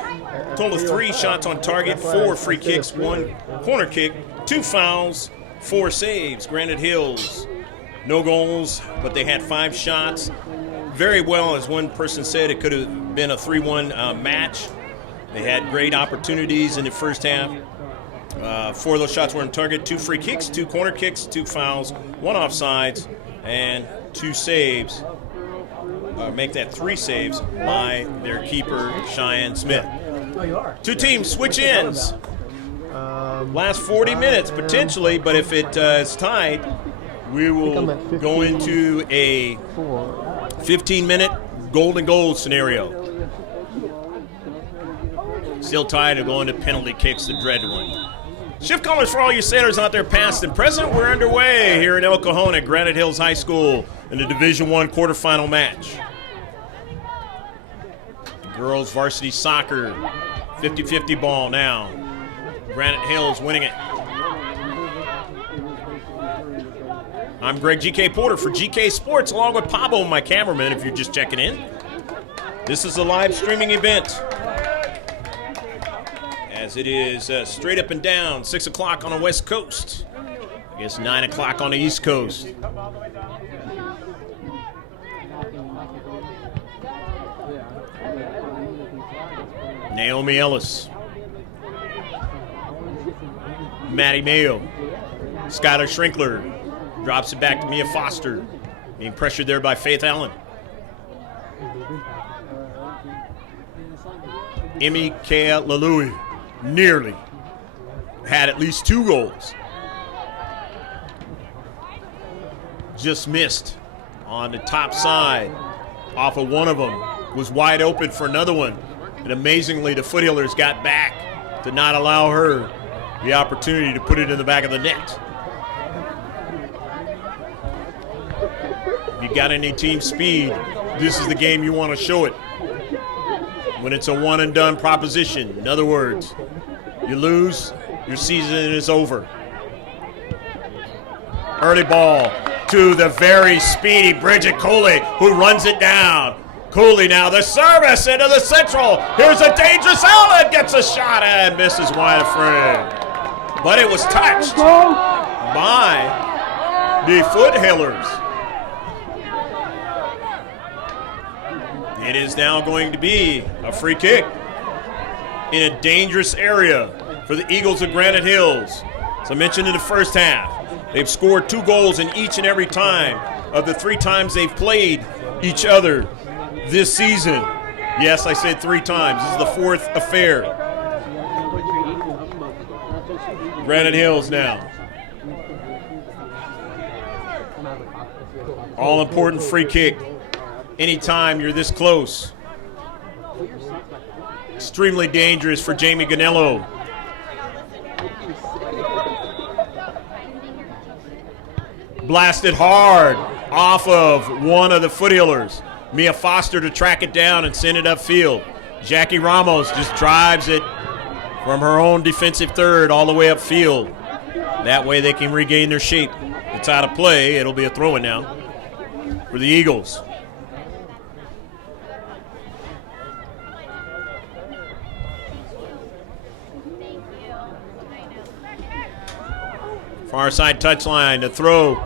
Total of 3 shots on target, 4 free kicks, 1 corner kick, 2 fouls, 4 saves. Granite Hills, no goals, but they had 5 shots. Very well, as one person said, it could have been a 3-1 match. They had great opportunities in the first half. 4 of those shots were on target, 2 free kicks, 2 corner kicks, 2 fouls, 1 offsides, and 2 saves. Make that 3 saves by their keeper, Cheyenne Smith. 2 teams switch ends. Last 40 minutes potentially, but if it is tied, we will go into a 15-minute golden goal scenario. Still tied and going to penalty kicks, the dreaded one. Shift colors for all you sailors out there, past and present. We're underway here in El Cajon at Granite Hills High School in the Division I quarterfinal match. Girls varsity soccer, 50-50 ball now. Granite Hills winning it. I'm Greg GK Porter for GK Sports, along with Pablo, my cameraman, if you're just checking in. This is a live streaming event, as it is straight up and down, 6 o'clock on the West Coast. I guess 9 o'clock on the East Coast. Naomi Ellis, Maddie Mayo, Skylar Schrinkler drops it back to Mia Foster, being pressured there by Faith Allen. Emmy Kayla Louie nearly had at least 2 goals. Just missed on the top side off of one of them. Was wide open for another one. And amazingly, the Foothillers got back to not allow her the opportunity to put it in the back of the net. If you got any team speed, this is the game you want to show it. When it's a one-and-done proposition. In other words, you lose, your season is over. Early ball to the very speedy Bridget Cooley, who runs it down. Cooley now, the service into the central. Here's a dangerous Allen, gets a shot and misses wide of frame. But it was touched by the Foothillers. It is now going to be a free kick in a dangerous area for the Eagles of Granite Hills. As I mentioned in the first half, they've scored 2 goals in each and every time of the 3 times they've played each other this season. Yes, I said 3 times. This is the 4th affair. Granite Hills now. All important free kick. Anytime you're this close. Extremely dangerous for Jamie Ganello. Blasted hard off of one of the foot healers. Mia Foster to track it down and send it upfield. Jackie Ramos just drives it from her own defensive third all the way upfield. That way they can regain their shape. It's out of play. It'll be a throw-in now for the Eagles. Far side touchline, the throw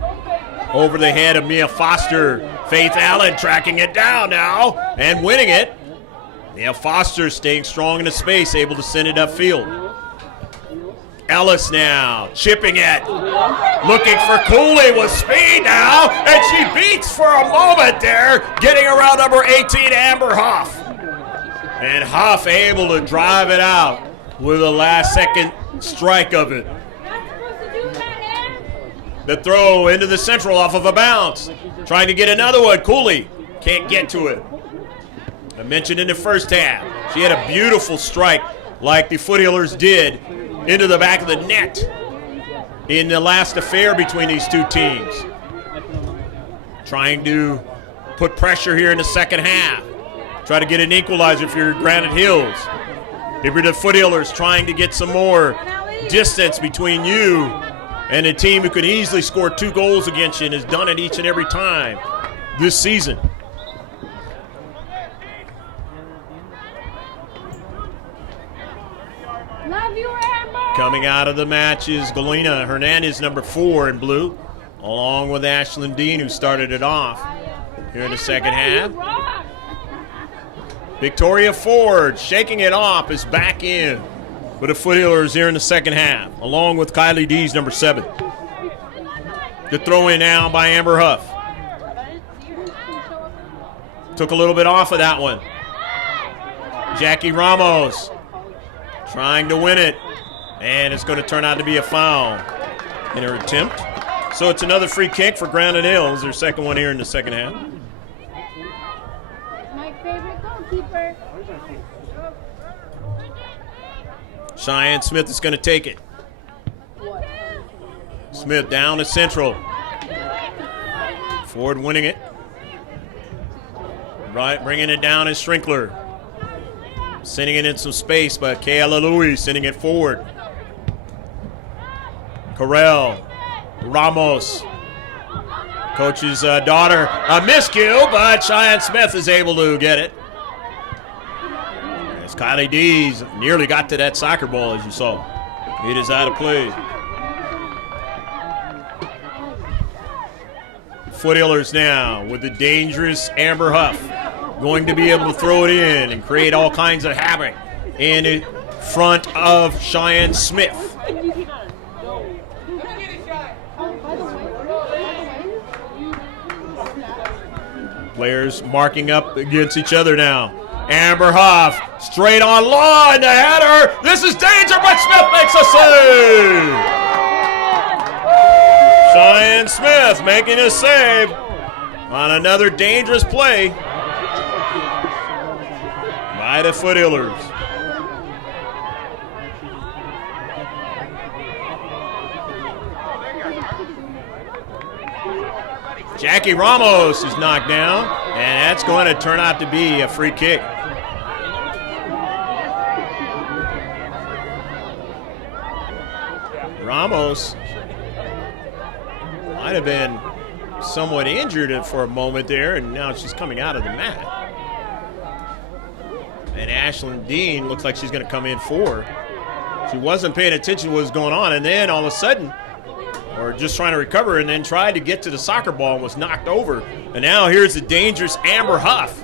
over the head of Mia Foster. Faith Allen tracking it down now and winning it. Mia Foster staying strong in the space, able to send it upfield. Ellis now chipping it. Looking for Cooley with speed now, and she beats for a moment there, getting around number 18, Amber Huff. And Huff able to drive it out with a last second strike of it. The throw into the central off of a bounce. Trying to get another one. Cooley can't get to it. I mentioned in the first half, she had a beautiful strike like the foot healers did into the back of the net in the last affair between these two teams. Trying to put pressure here in the second half. Try to get an equalizer for your Granite Hills. If you're the foot healers, trying to get some more distance between you and a team who could easily score 2 goals against you and has done it each and every time this season. Love you, Amber. Coming out of the match is Galena Hernandez, number 4 in blue, along with Ashlyn Dean, who started it off here in the second half. Victoria Ford shaking it off is back in for the foot healers here in the second half, along with Kylie Dees, number 7. The throw in now by Amber Huff. Took a little bit off of that one. Jackie Ramos trying to win it, and it's going to turn out to be a foul in her attempt. So it's another free kick for Granite Hills, their second one here in the second half. My favorite goalkeeper. Cheyenne Smith is going to take it. Smith down to central. Ford winning it. Right, bringing it down is Shrinkler. Sending it in some space, but Kayla Louis sending it forward. Carell, Ramos. Coach's daughter, a miscue, but Cheyenne Smith is able to get it. As Kylie Dees nearly got to that soccer ball, as you saw. It is out of play. Foot healers now with the dangerous Amber Huff, going to be able to throw it in and create all kinds of havoc in front of Cheyenne Smith. Players marking up against each other now. Amber Huff straight on line, the header. This is danger, but Smith makes a save. Cheyenne Smith making a save on another dangerous play by the foot healers. Jackie Ramos is knocked down, and that's going to turn out to be a free kick. Ramos might have been somewhat injured for a moment there, and now she's coming out of the mat. And Ashlyn Dean looks like she's going to come in for her. She wasn't paying attention to what was going on, and then all of a sudden, or just trying to recover, and then tried to get to the soccer ball and was knocked over. And now here's the dangerous Amber Huff.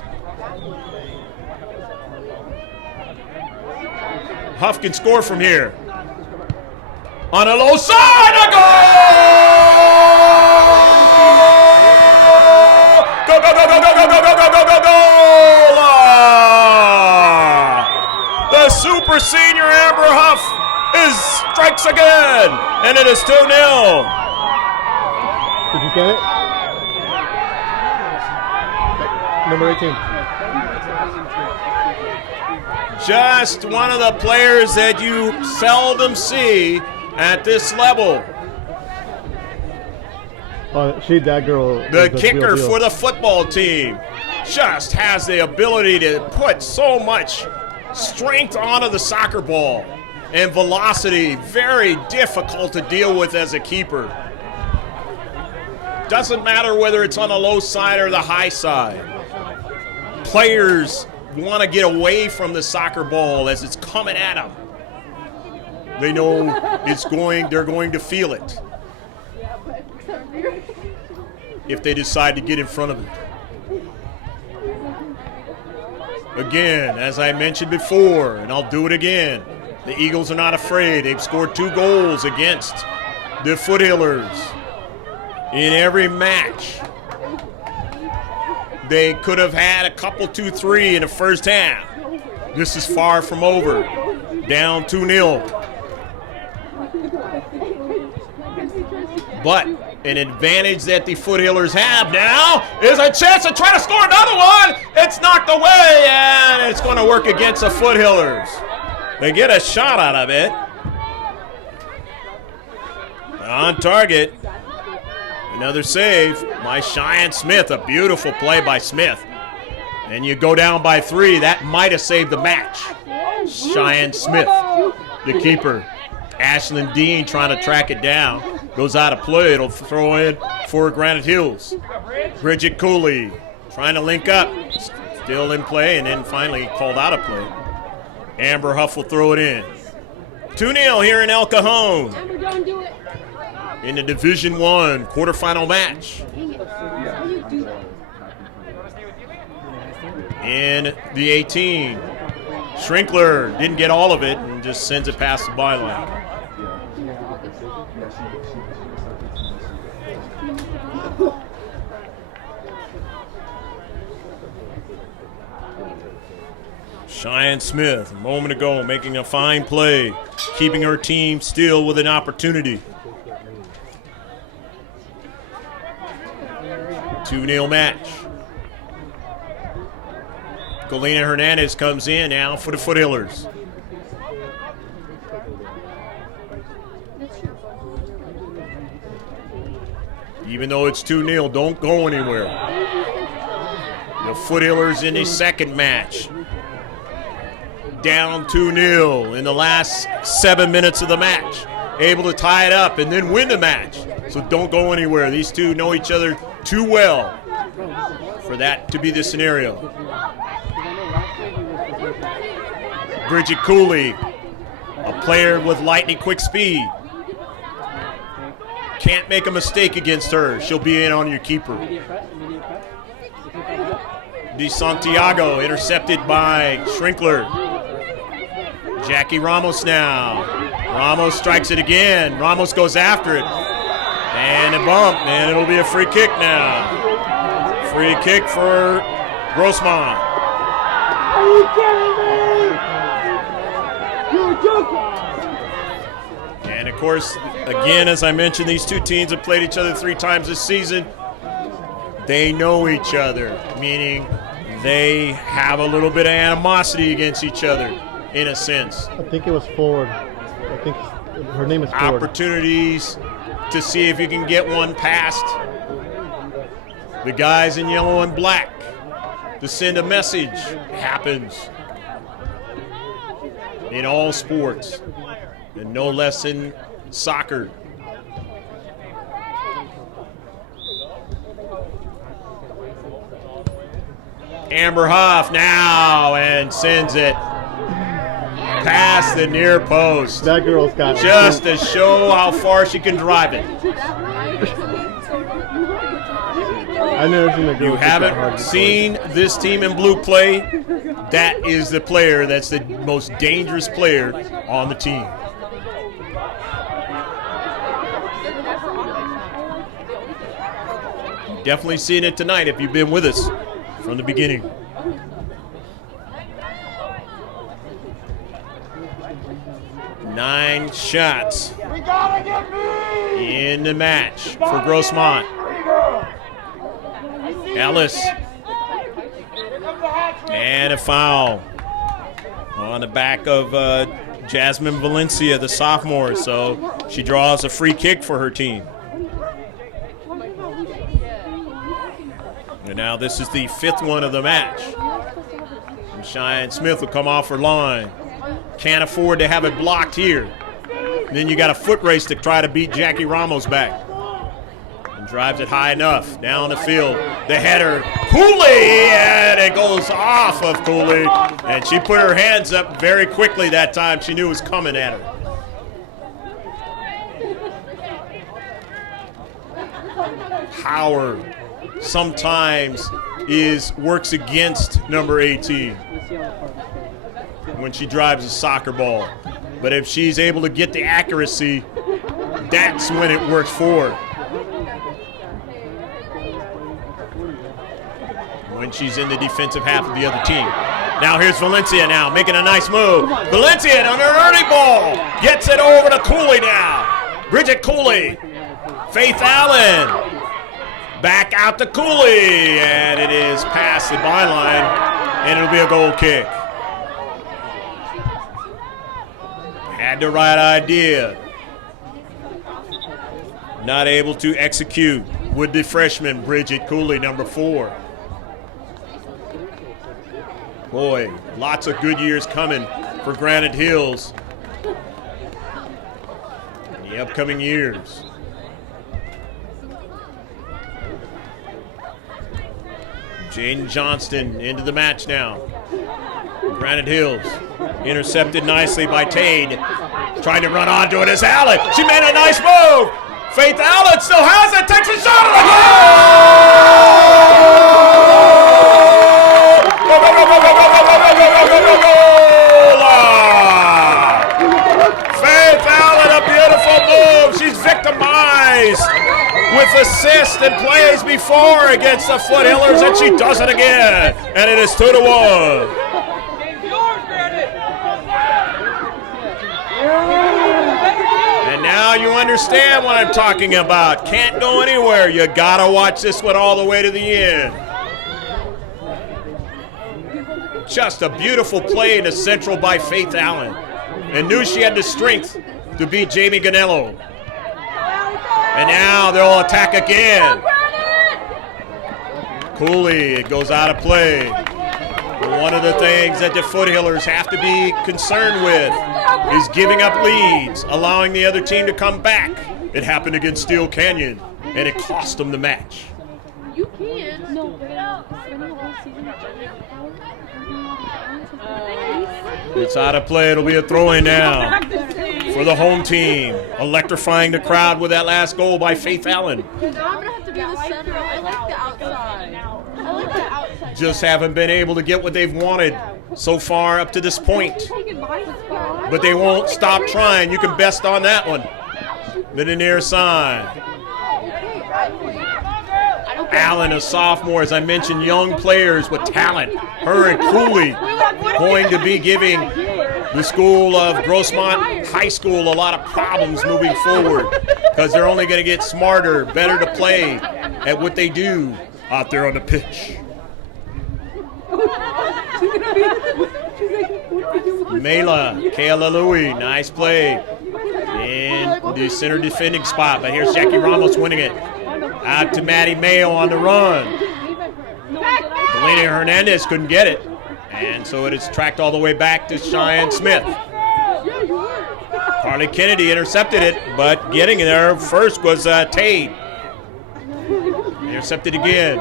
Huff can score from here. On a low side, a goal! Go, go, go, go, go, go, go, go, go, go, go, go! The super senior Amber Huff strikes again. good, and it is 2-0. Did you get it? Number 18. Just one of the players that you seldom see at this level. That girl. The kicker for the football team just has the ability to put so much strength onto the soccer ball and velocity. Very difficult to deal with as a keeper. Doesn't matter whether it's on the low side or the high side. Players want to get away from the soccer ball as it's coming at them. They know they're going to feel it if they decide to get in front of it. Again, as I mentioned before, and I'll do it again, the Eagles are not afraid. They've scored 2 goals against the Foothillers in every match. They could have had a couple 2-3 in the first half. This is far from over. Down 2-0. But an advantage that the Foothillers have now is a chance to try to score another one. It's knocked away, and it's going to work against the Foothillers. They get a shot out of it. On target. Another save by Cheyenne Smith. A beautiful play by Smith. And you go down by 3. That might have saved the match. Cheyenne Smith, the keeper. Ashlyn Dean trying to track it down. Goes out of play. It'll throw in for Granite Hills. Bridget Cooley trying to link up. Still in play, and then finally called out of play. Amber Huff will throw it in. 2-0 here in El Cajon. In the Division I quarterfinal match. In the 18. Schrinkler didn't get all of it and just sends it past the byline. Cheyenne Smith, a moment ago, making a fine play, keeping her team still with an opportunity. 2-0 match. Galena Hernandez comes in now for the Foothillers. Even though it's 2-0, don't go anywhere. The Foothillers in the second match. Down 2-0 in the last 7 minutes of the match. Able to tie it up and then win the match. So don't go anywhere. These two know each other too well for that to be the scenario. Bridget Cooley, a player with lightning quick speed. Can't make a mistake against her. She'll be in on your keeper. De Santiago intercepted by Schrinkler. Jackie Ramos now. Ramos strikes it again. Ramos goes after it. And a bump, and it'll be a free kick now. Free kick for Grossmont. Are you kidding me? You're joking. And of course, again, as I mentioned, these two teams have played each other 3 times this season. They know each other, meaning they have a little bit of animosity against each other, in a sense. I think it was Ford. I think her name is Ford. Opportunities to see if you can get one past the guys in yellow and black to send a message. Happens in all sports, and no less in soccer. Amber Huff now and sends it past the near post. That girl's got just to show how far she can drive it. I've never seen a girl. You haven't seen this team in blue play. That is the player that's the most dangerous player on the team. You've definitely seen it tonight if you've been with us from the beginning. Nine shots In the match for Grossmont. Ellis. And a foul on the back of Jasmine Valencia, the sophomore. So she draws a free kick for her team. And now this is the 5th one of the match. And Cheyenne Smith will come off her line. Can't afford to have it blocked here. And then you got a foot race to try to beat Jackie Ramos back. And drives it high enough. Down the field. The header. Cooley! And it goes off of Cooley. And she put her hands up very quickly that time. She knew it was coming at her. Power sometimes works against number 18 when she drives a soccer ball. But if she's able to get the accuracy, that's when it works for her. When she's in the defensive half of the other team. Now here's Valencia now, making a nice move. Valencia on an early ball. Gets it over to Cooley now. Bridget Cooley. Faith Allen. Back out to Cooley. And it is past the byline. And it'll be a goal kick. Had the right idea. Not able to execute with the freshman Bridget Cooley, number 4. Boy, lots of good years coming for Granite Hills in the upcoming years. Jaden Johnston into the match now. Granite Hills intercepted nicely by Tade. Trying to run onto it is Allen. She made a nice move. Faith Allen still has it. Takes a shot at the goal! Go, go, go, go, go, go, go, go, go, go, go, go, go! Faith Allen, a beautiful move. She's victimized with assists and plays before against the Foothillers, and she does it again. And it is 2-1. And now you understand what I'm talking about. Can't go anywhere. You gotta watch this one all the way to the end. Just a beautiful play in the central by Faith Allen. And knew she had the strength to beat Jamie Ganello. And now they'll attack again. Cooley, it goes out of play. One of the things that the Foothillers have to be concerned with is giving up leads, allowing the other team to come back. It happened against Steel Canyon, and it cost them the match. You can't. No, It's out of play. It'll be a throw-in now for the home team. Electrifying the crowd with that last goal by Faith Allen. I'm going to have to be the center. I like the outside. I like the outside. Just haven't been able to get what they've wanted so far up to this point. But they won't stop trying. You can best on that one. To the near side. Allen, a sophomore, as I mentioned, young players with talent. Her and Cooley going to be giving the school of Grossmont High School a lot of problems moving forward because they're only going to get smarter, better to play at what they do out there on the pitch. Mela, Kayla Louie, nice play in the center defending spot, but here's Jackie Ramos winning it. Out to Maddie Mayo on the run. Delaney Hernandez couldn't get it, and so it is tracked all the way back to Cheyenne Smith. Carly Kennedy intercepted it, but getting there first was Tade. Intercepted again.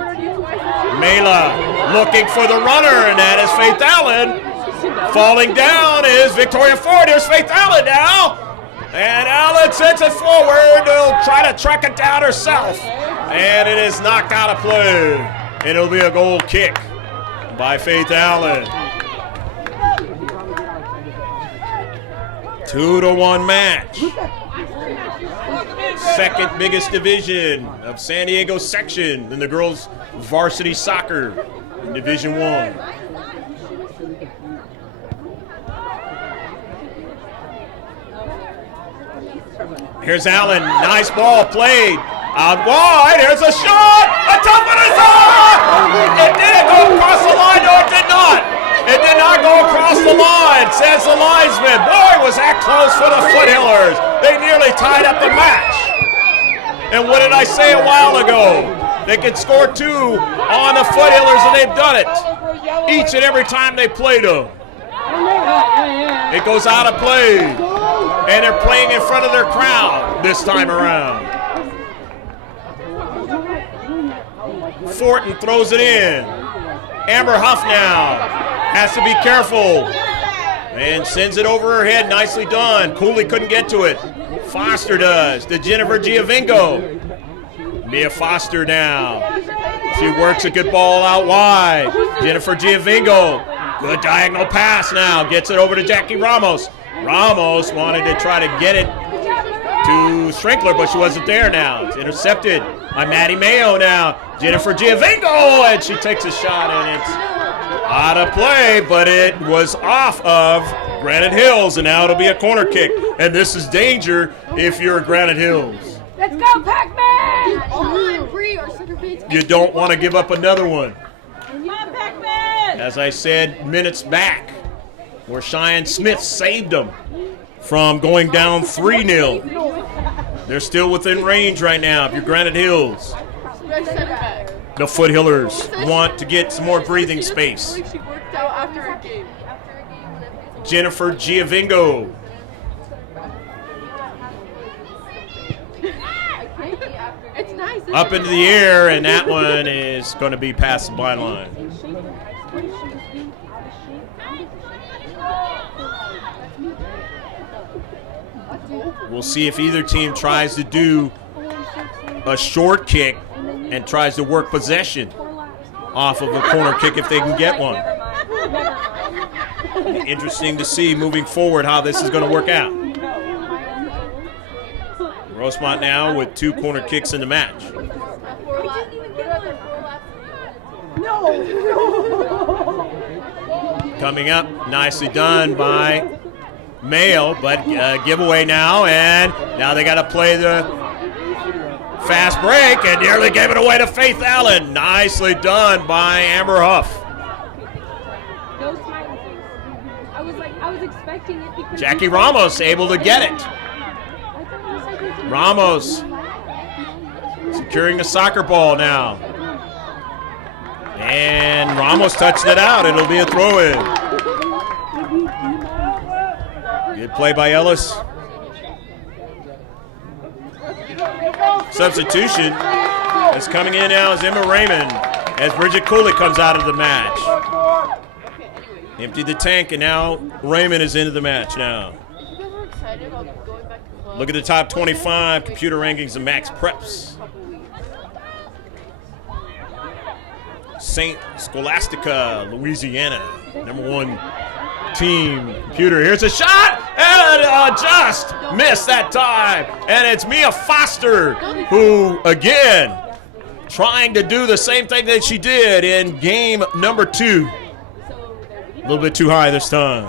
Mela looking for the runner, and that is Faith Allen. Falling down is Victoria Ford. Here's Faith Allen now. And Allen sends it forward. They'll try to track it down herself. And it is knocked out of play. And it'll be a goal kick by Faith Allen. 2-1 match. Second biggest division of San Diego section in the girls' varsity soccer in Division 1. Here's Allen. Nice ball played. Out wide. Here's a shot. A tough one is on. It didn't go across the line. No, it did not. It did not go across the line, says the linesman. Boy, was that close for the Foothillers. They nearly tied up the match. And what did I say a while ago? They can score 2 on the Foothillers, and they've done it each and every time they played them. It goes out of play, and they're playing in front of their crowd this time around. Fortin throws it in. Amber Huff now has to be careful and sends it over her head. Nicely done. Cooley couldn't get to it. Foster does to Jennifer Giovinco. Mia Foster now. She works a good ball out wide. Jennifer Giovinco. Good diagonal pass now. Gets it over to Jackie Ramos. Ramos wanted to try to get it to Strinkler, but she wasn't there now. It's intercepted by Maddie Mayo now. Jennifer Giovinco, and she takes a shot, and it's out of play, but it was off of Granite Hills, and now it'll be a corner kick. And this is danger if you're Granite Hills. Let's go, Pac-Man! You don't want to give up another one. Come on, Pac-Man! As I said minutes back, where Cheyenne Smith saved them from going down 3-0. They're still within range right now if you're Granite Hills. The Foothillers want to get some more breathing space. She worked out after a game. Jennifer Giovinco. It's nice. Up into the air, and that one is going to be past the byline. We'll see if either team tries to do a short kick and tries to work possession off of a corner kick if they can get one. Interesting to see moving forward how this is going to work out. Grossmont now with 2 corner kicks in the match. Coming up, nicely done by Mayo, but giveaway now, and now they got to play the fast break, and nearly gave it away to Faith Allen. Nicely done by Amber Huff. I was expecting it because Jackie Ramos able to get it. Ramos securing the soccer ball now. And Ramos touched it out. It'll be a throw-in. Good play by Ellis. Substitution is coming in now is Emma Raymond as Bridget Cooley comes out of the match. Emptied the tank, and now Raymond is into the match now. Look at the top 25 computer rankings of Max Preps. St. Scholastica, Louisiana, #1 team computer. Here's a shot, and just missed that time. And it's Mia Foster who, again, trying to do the same thing that she did in game number 2. A little bit too high this time.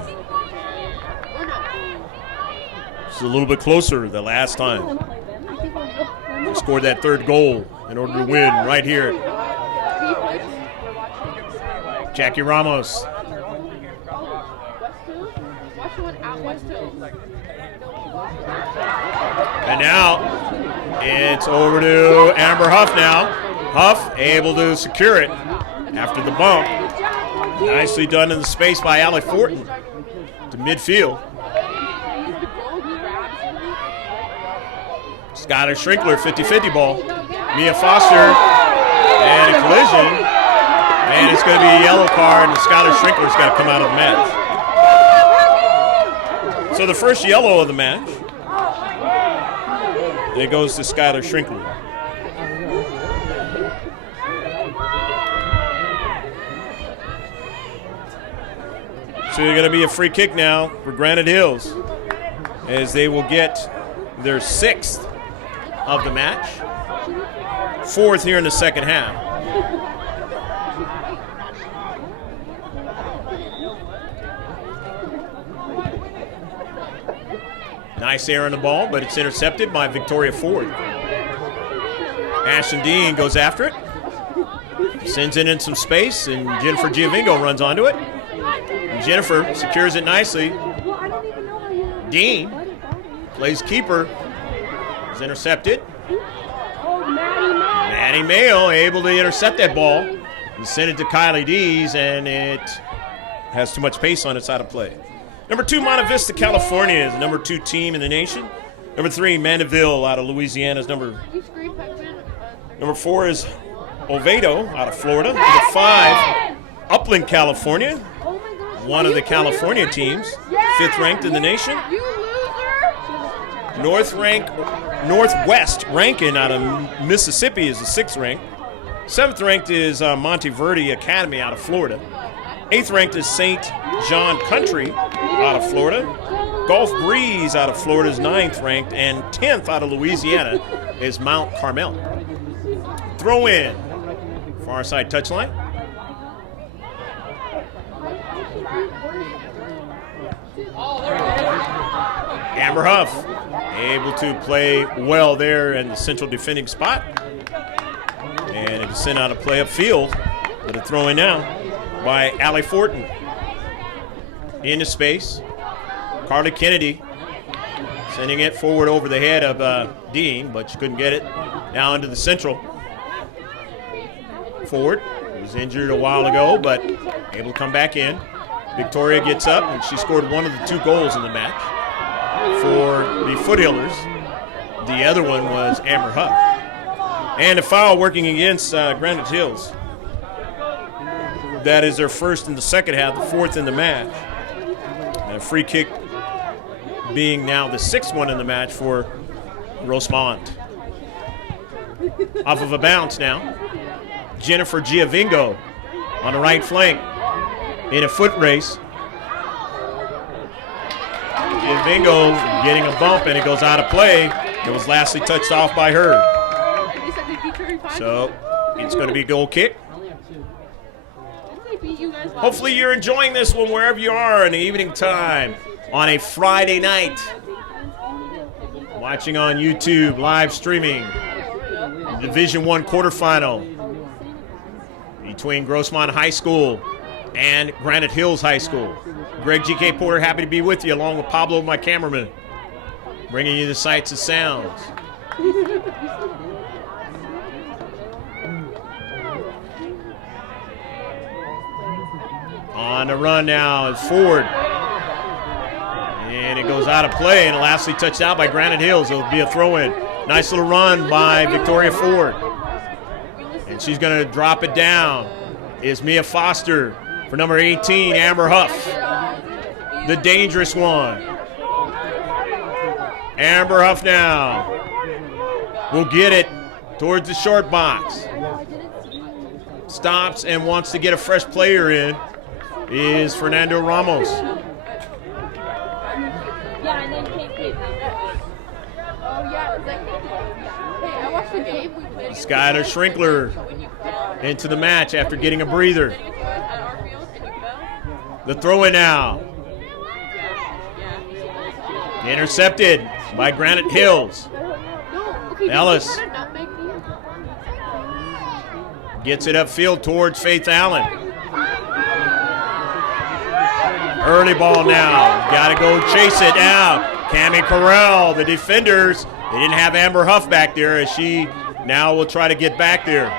It's a little bit closer the last time. They scored that 3rd goal in order to win right here. Jackie Ramos. And now it's over to Amber Huff now. Huff able to secure it after the bump. Nicely done in the space by Allie Fortin to midfield. Skylar Shrinkler, 50-50 ball. Mia Foster, and a collision. And it's going to be a yellow card, and Skylar Shrinkler's got to come out of the match. So the first yellow of the match, it goes to Skylar Shrinkler. So they're going to be a free kick now for Granite Hills as they will get their 6th of the match, 4th here in the second half. Nice air on the ball, but it's intercepted by Victoria Ford. Ashton Dean goes after it. Sends it in some space, and Jennifer Giovingo runs onto it. And Jennifer secures it nicely. Dean plays keeper. Is intercepted. Maddie Mayo able to intercept that ball and send it to Kylie Dees, and it has too much pace on its out of play. Number 2, Monte Vista, California is the number 2 team in the nation. Number 3, Mandeville out of Louisiana is number 4 is Oviedo out of Florida. Number 5, Upland, California, one of the California teams, 5th ranked in the nation. Northwest Rankin out of Mississippi is the 6th ranked. 7th ranked is Monteverde Academy out of Florida. 8th ranked is St. John Country out of Florida. Gulf Breeze out of Florida is 9th ranked, and 10th out of Louisiana is Mount Carmel. Throw in, far side touchline. Amber Huff able to play well there in the central defending spot. And it is sent out of play upfield, but a throw in now by Allie Fortin. Into space. Carly Kennedy sending it forward over the head of Dean, but she couldn't get it. Now into the central. Ford was injured a while ago, but able to come back in. Victoria gets up, and she scored one of the 2 goals in the match for the Foothillers. The other one was Amber Huff. And a foul working against Granite Hills. That is their first in the second half, the 4th in the match. And a free kick being now the 6th one in the match for Grossmont. Off of a bounce now. Jennifer Giovingo on the right flank in a foot race. Giovingo getting a bump, and it goes out of play. It was lastly touched off by her. So it's going to be a goal kick. Hopefully you're enjoying this one wherever you are in the evening time on a Friday night. Watching on YouTube, live streaming, Division I quarterfinal between Grossmont High School and Granite Hills High School. Greg G.K. Porter, happy to be with you, along with Pablo, my cameraman, bringing you the sights and sounds. On the run now is Ford. And it goes out of play, and lastly touched out by Granite Hills. It'll be a throw-in. Nice little run by Victoria Ford. And she's going to drop it down. Is Mia Foster for number 18, Amber Huff, the dangerous one. Amber Huff now will get it towards the short box. Stops and wants to get a fresh player in is Fernando Ramos. Skylar Schrinkler into the match after getting a breather. The throw in now. Intercepted by Granite Hills. Ellis gets it upfield towards Faith Allen. Early ball now. Got to go chase it now. Cammie Corral, the defenders. They didn't have Amber Huff back there, as she now will try to get back there.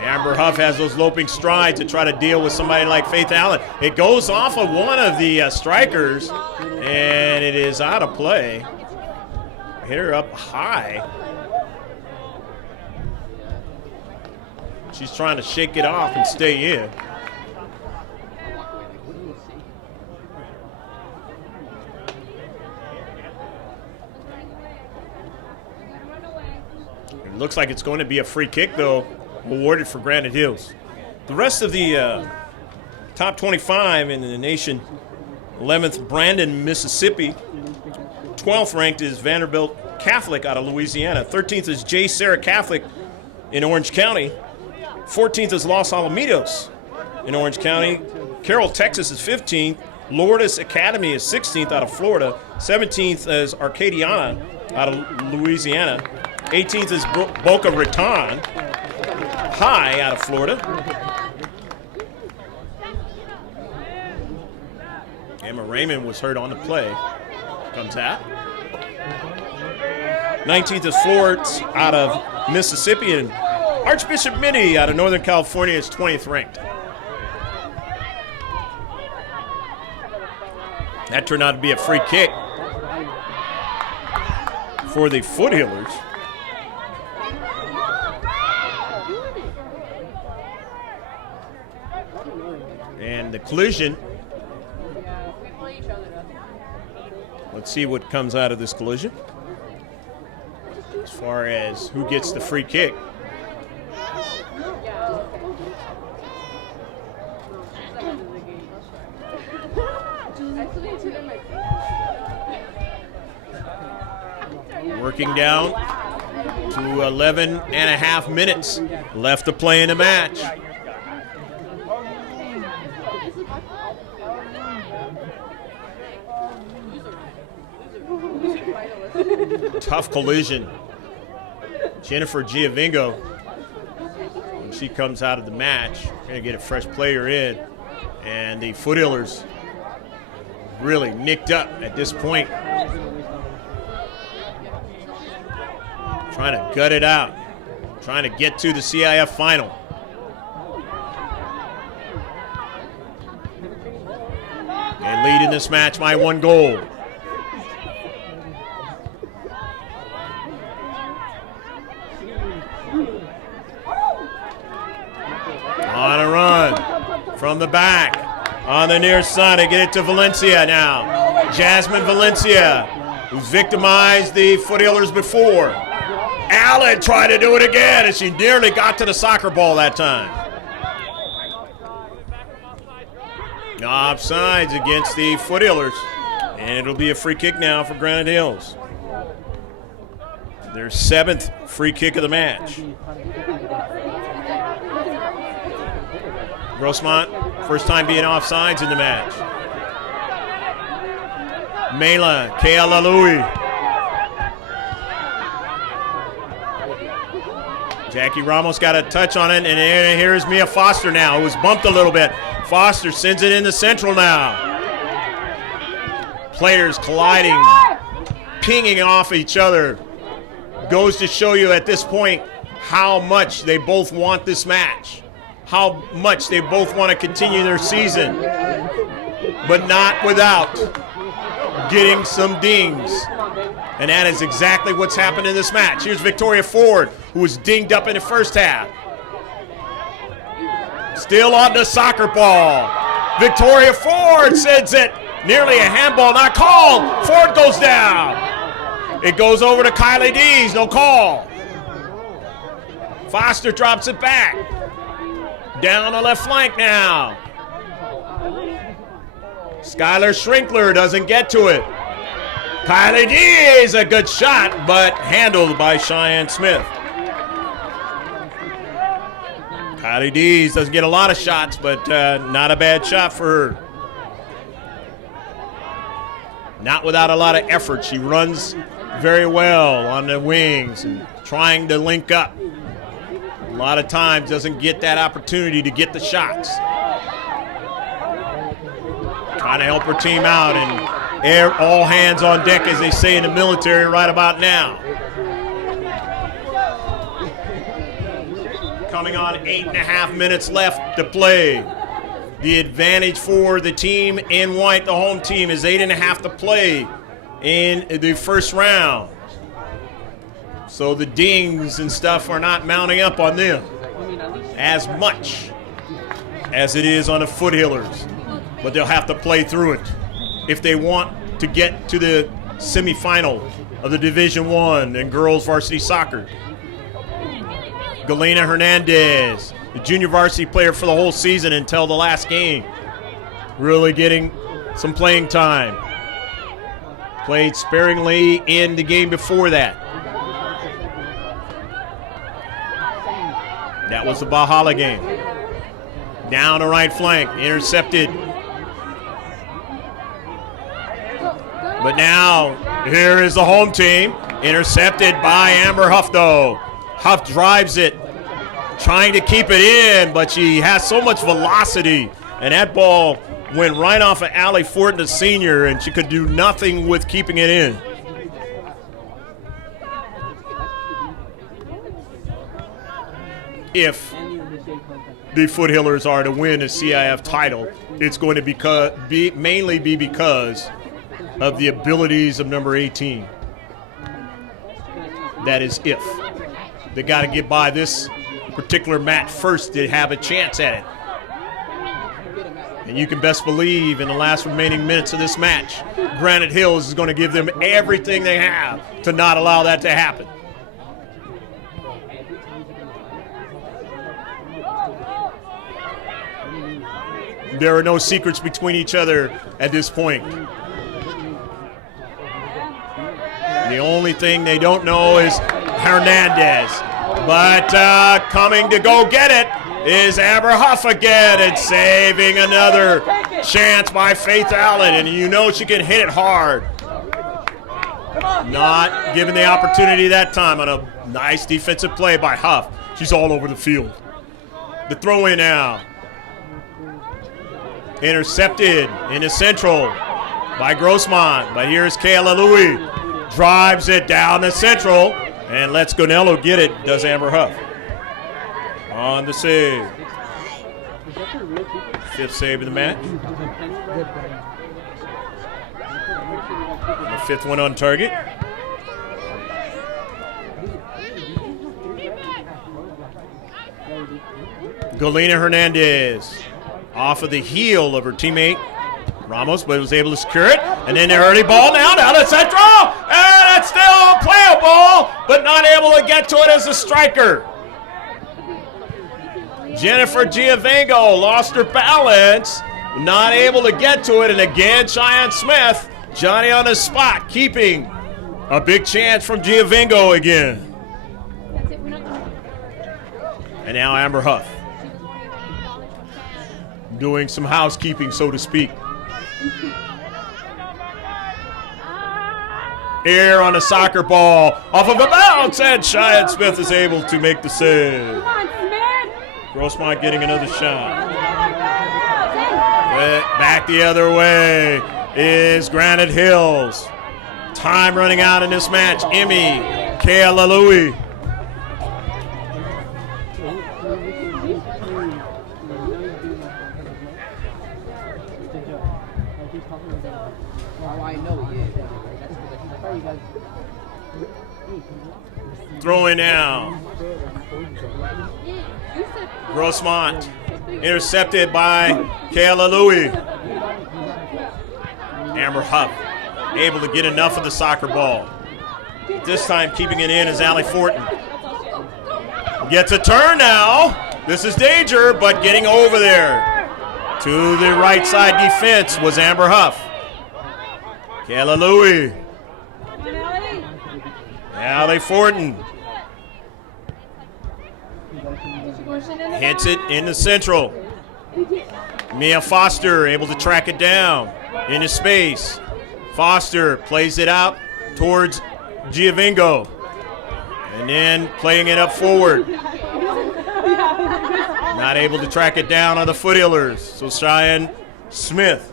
Amber Huff has those loping strides to try to deal with somebody like Faith Allen. It goes off of one of the strikers, and it is out of play. Hit her up high. She's trying to shake it off and stay in. It looks like it's going to be a free kick, though, awarded for Granite Hills. The rest of the top 25 in the nation: 11th, Brandon, Mississippi. 12th ranked is Vanderbilt Catholic out of Louisiana. 13th is J. Sarah Catholic in Orange County. 14th is Los Alamitos in Orange County. Carroll, Texas is 15th. Lourdes Academy is 16th out of Florida. 17th is Arcadiana out of Louisiana. 18th is Boca Raton High out of Florida. Emma Raymond was hurt on the play. Comes out. 19th is Florence out of Mississippi, and Archbishop Minnie out of Northern California is 20th ranked. That turned out to be a free kick for the Foothillers. And the collision. Let's see what comes out of this collision as far as who gets the free kick. Working down to 11 and a half minutes left to play in the match. Tough collision. Jennifer Giovingo, when she comes out of the match, going to get a fresh player in. And the Foothillers really nicked up at this point. Trying to gut it out. Trying to get to the C.I.F. final. They lead in this match by 1 goal. On a run from the back. On the near side, they get it to Valencia now. Jasmine Valencia, who's victimized the Foothillers before. Allen tried to do it again, and she nearly got to the soccer ball that time. Offsides against the Foothillers, and it'll be a free kick now for Granite Hills. Their 7th free kick of the match. Grossmont, first time being offsides in the match. Mela Kealalui. Jackie Ramos got a touch on it, and here's Mia Foster now. It was bumped a little bit. Foster sends it into central now. Players colliding, pinging off each other. Goes to show you at this point how much they both want this match. How much they both want to continue their season, but not without getting some dings. And that is exactly what's happened in this match. Here's Victoria Ford, who was dinged up in the first half. Still on the soccer ball. Victoria Ford sends it. Nearly a handball, not called. Ford goes down. It goes over to Kylie Dees, no call. Foster drops it back. Down the left flank now. Skylar Schrinkler doesn't get to it. Kylie Dees, a good shot, but handled by Cheyenne Smith. Kylie Dees doesn't get a lot of shots, but not a bad shot for her. Not without a lot of effort. She runs very well on the wings and trying to link up. A lot of times doesn't get that opportunity to get the shots. Trying to help her team out, and all hands on deck, as they say in the military right about now. Coming on 8.5 minutes left to play. The advantage for the team in white, the home team, is 8.5 to play in the first round. So the dings and stuff are not mounting up on them as much as it is on the Foothillers. But they'll have to play through it if they want to get to the semifinal of the Division I and girls varsity soccer. Galena Hernandez, the junior varsity player for the whole season until the last game, really getting some playing time. Played sparingly in the game before that. That was the Valhalla game. Down the right flank, intercepted But now, here is the home team. Intercepted by Amber Huff, though. Huff drives it, trying to keep it in, but she has so much velocity. And that ball went right off of Allie Fortin, the senior, and she could do nothing with keeping it in. If the Foothillers are to win a C.I.F. title, it's going to mainly be because of the abilities of number 18. That is if. They got to get by this particular match first to have a chance at it. And you can best believe in the last remaining minutes of this match, Granite Hills is going to give them everything they have to not allow that to happen. There are no secrets between each other at this point. The only thing they don't know is Hernandez. But coming to go get it is Amber Huff again, and saving another chance by Faith Allen. And you know she can hit it hard. Not given the opportunity that time on a nice defensive play by Huff. She's all over the field. The throw in now. Intercepted in the central by Grossmont. But here's Kayla Louie. Drives it down the central and lets Gonello get it, does Amber Huff. On the save. Fifth save of the match. The fifth one on target. Galena Hernandez off of the heel of her teammate Ramos, but was able to secure it. And then the early ball now down the central. And it's still playable, but not able to get to it as a striker. Jennifer Giovango lost her balance, not able to get to it. And again, Cheyenne Smith, Johnny on the spot, keeping a big chance from Giovango again. And now Amber Huff doing some housekeeping, so to speak. Here on a soccer ball, off of a bounce, and Cheyenne Smith is able to make the save. Grossmont getting another shot. Back the other way is Granite Hills. Time running out in this match. Emmy, Kayla Louie. Throwing now. Grossmont intercepted by Kayla Louie. Amber Huff able to get enough of the soccer ball. This time keeping it in is Allie Fortin. Gets a turn now. This is danger, but getting over there to the right side defense was Amber Huff. Kayla Louie. Allie Fortin. Hits it in the central. Mia Foster able to track it down into space. Foster plays it out towards Giovango. And then playing it up forward. Not able to track it down on the Foothillers. So Cheyenne Smith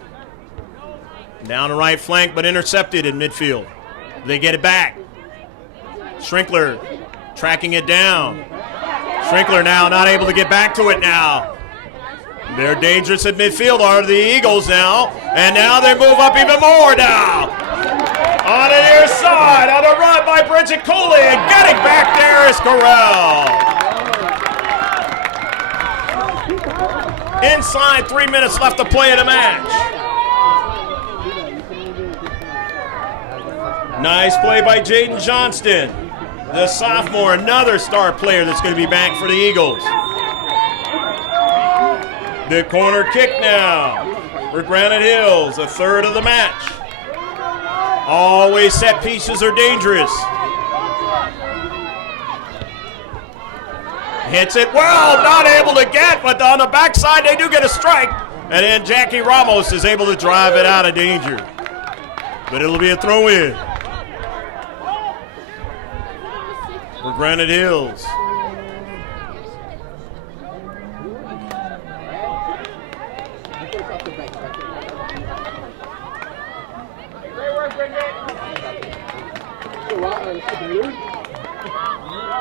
down the right flank, but intercepted in midfield. They get it back. Schrinkler tracking it down. Schrinkler now not able to get back to it now. They're dangerous at midfield, are the Eagles now. And now they move up even more now. On the near side, on a run by Bridget Cooley, and getting back there is Corral. Inside 3 minutes left to play in the match. Nice play by Jaden Johnston, the sophomore, another star player that's going to be back for the Eagles. The corner kick now for Granite Hills, a third of the match. Always set pieces are dangerous. Hits it well, not able to get, but on the backside they do get a strike. And then Jackie Ramos is able to drive it out of danger. but it'll be a throw-in for Granite Hills.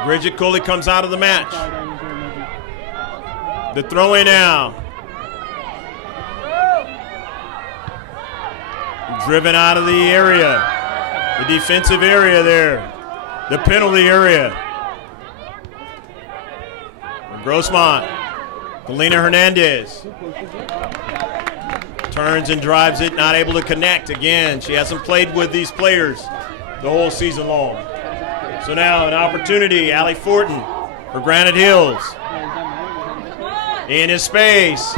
Bridget Coley comes out of the match. The throw-in now. Driven out of the area. The defensive area there. The penalty area. Grossmont. Polina Hernandez. Turns and drives it, not able to connect. Again, she hasn't played with these players the whole season long. So now an opportunity, Allie Fortin for Granite Hills. In his space.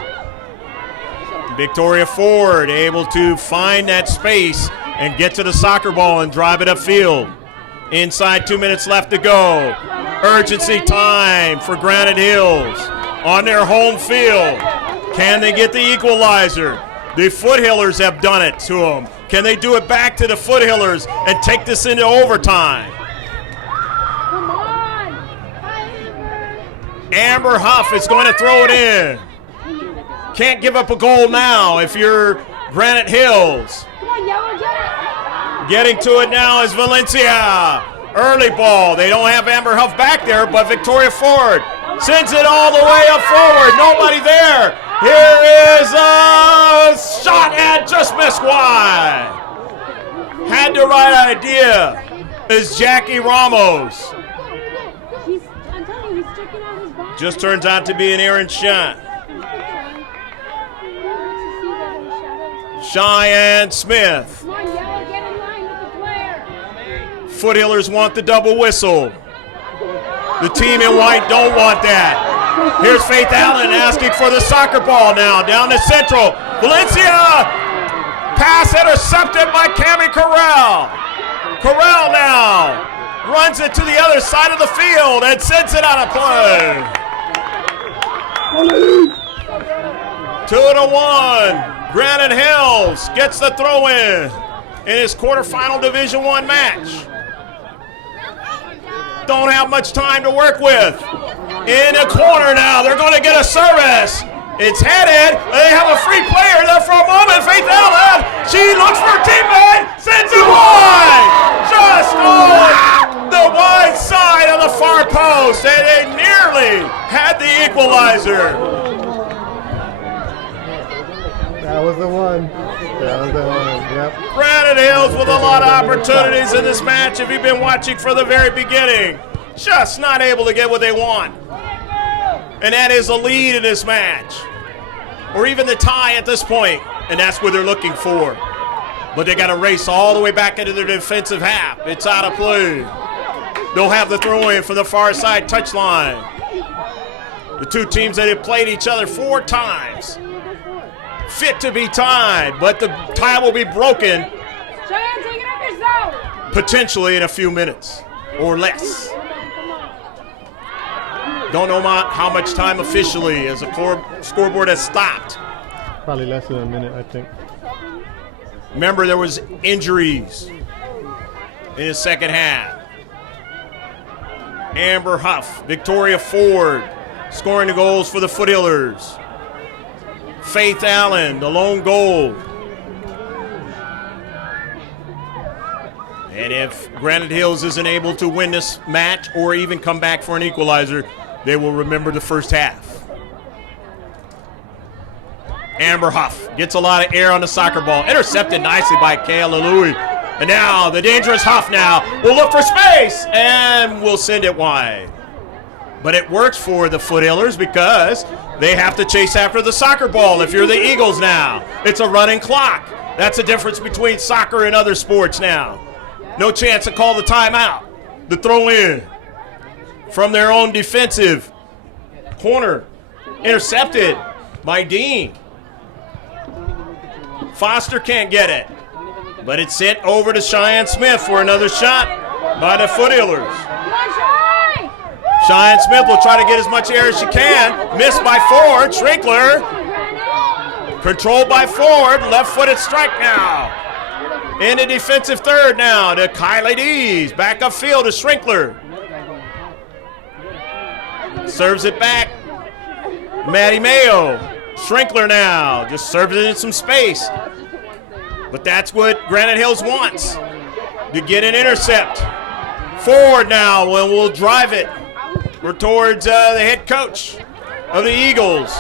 Victoria Ford able to find that space and get to the soccer ball and drive it upfield. Inside, 2 minutes left to go. Urgency time for Granite Hills on their home field. Can they get the equalizer? The Foothillers have done it to them. Can they do it back to the Foothillers and take this into overtime? Come on! Amber Huff is going to throw it in. Can't give up a goal now if you're Granite Hills. Come on, Yellow, get it! Getting to it now is Valencia. Early ball. They don't have Amber Huff back there, but Victoria Ford sends it all the way up forward. Nobody there. Here is a shot and just missed wide. Had the right idea. Is Jackie Ramos. I'm telling you, he's sticking out his body. Just turns out to be an errant shot. Cheyenne Smith. Come on, Yellow, get in line with the player. Foothillers want the double whistle. The team in white don't want that. Here's Faith Allen asking for the soccer ball now. Down to Central. Valencia. Pass intercepted by Cammie Corral. Corral now runs it to the other side of the field and sends it out of play. 2-1. Granite Hills gets the throw-in in his quarterfinal Division I match. Don't have much time to work with. In the corner now, they're going to get a service. It's headed. They have a free player there for a moment. Faith Allen. She looks for her teammate. Sends it wide. Just on the wide side of the far post. And they nearly had the equalizer. That was the one. That was the one. Yep. Granite Hills with a lot of opportunities in this match. If you've been watching from the very beginning, just not able to get what they want. And that is a lead in this match. Or even the tie at this point. And that's what they're looking for. But they got to race all the way back into their defensive half. It's out of play. They'll have the throw-in from the far side touchline. The two teams that have played each other 4 times. Fit to be tied, but the tie will be broken Cheyenne, take it up yourself. potentially in a few minutes or less. Don't know how much time officially as the scoreboard has stopped. Probably less than a minute, I think. Remember, there was injuries in the second half. Amber Huff, Victoria Ford scoring the goals for the Foothillers. Faith Allen, the lone goal. And if Granite Hills isn't able to win this match or even come back for an equalizer, they will remember the first half. Amber Huff gets a lot of air on the soccer ball. Intercepted nicely by Kayla Louie. And now the dangerous Huff now will look for space and will send it wide. But it works for the Foothillers because they have to chase after the soccer ball if you're the Eagles now. It's a running clock. That's the difference between soccer and other sports now. No chance to call the timeout. The throw in from their own defensive corner. Intercepted by Dean. Foster can't get it. But it's sent over to Cheyenne Smith for another shot by the Foothillers. Cheyenne Smith will try to get as much air as she can. Missed by Ford. Schrinkler. Controlled by Ford. Left-footed strike now. In the defensive third now to Kylie Dees. Back upfield to Schrinkler. Serves it back. Maddie Mayo. Schrinkler now. Just serves it in some space. But that's what Granite Hills wants. To get an intercept. Forward now, and we'll drive it. We're towards the head coach of the Eagles.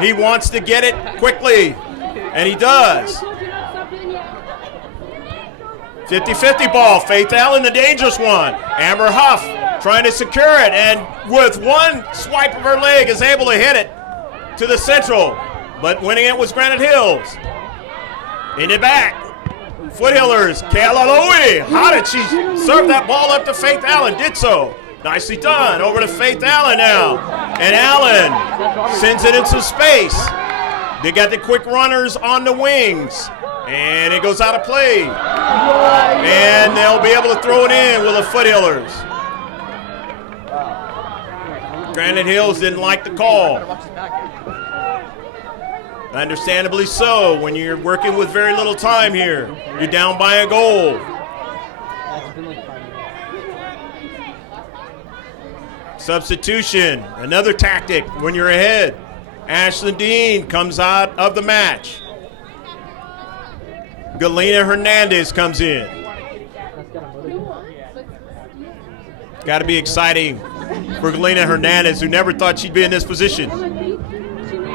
He wants to get it quickly, and he does. 50-50 ball. Faith Allen, the dangerous one. Amber Huff trying to secure it, and with one swipe of her leg is able to hit it to the central. But winning it was Granite Hills. In the back. Foothillers, Kayla Lowy. How did she serve that ball up to Faith Allen? Did so. Nicely done. Over to Faith Allen now. And Allen sends it into space. They got the quick runners on the wings. And it goes out of play. And they'll be able to throw it in with the Foothillers. Granite Hills didn't like the call. Understandably so, when you're working with very little time here. You're down by a goal. Substitution, another tactic when you're ahead. Ashlyn Dean comes out of the match. Galena Hernandez comes in. Got to be exciting for Galena Hernandez, who never thought she'd be in this position.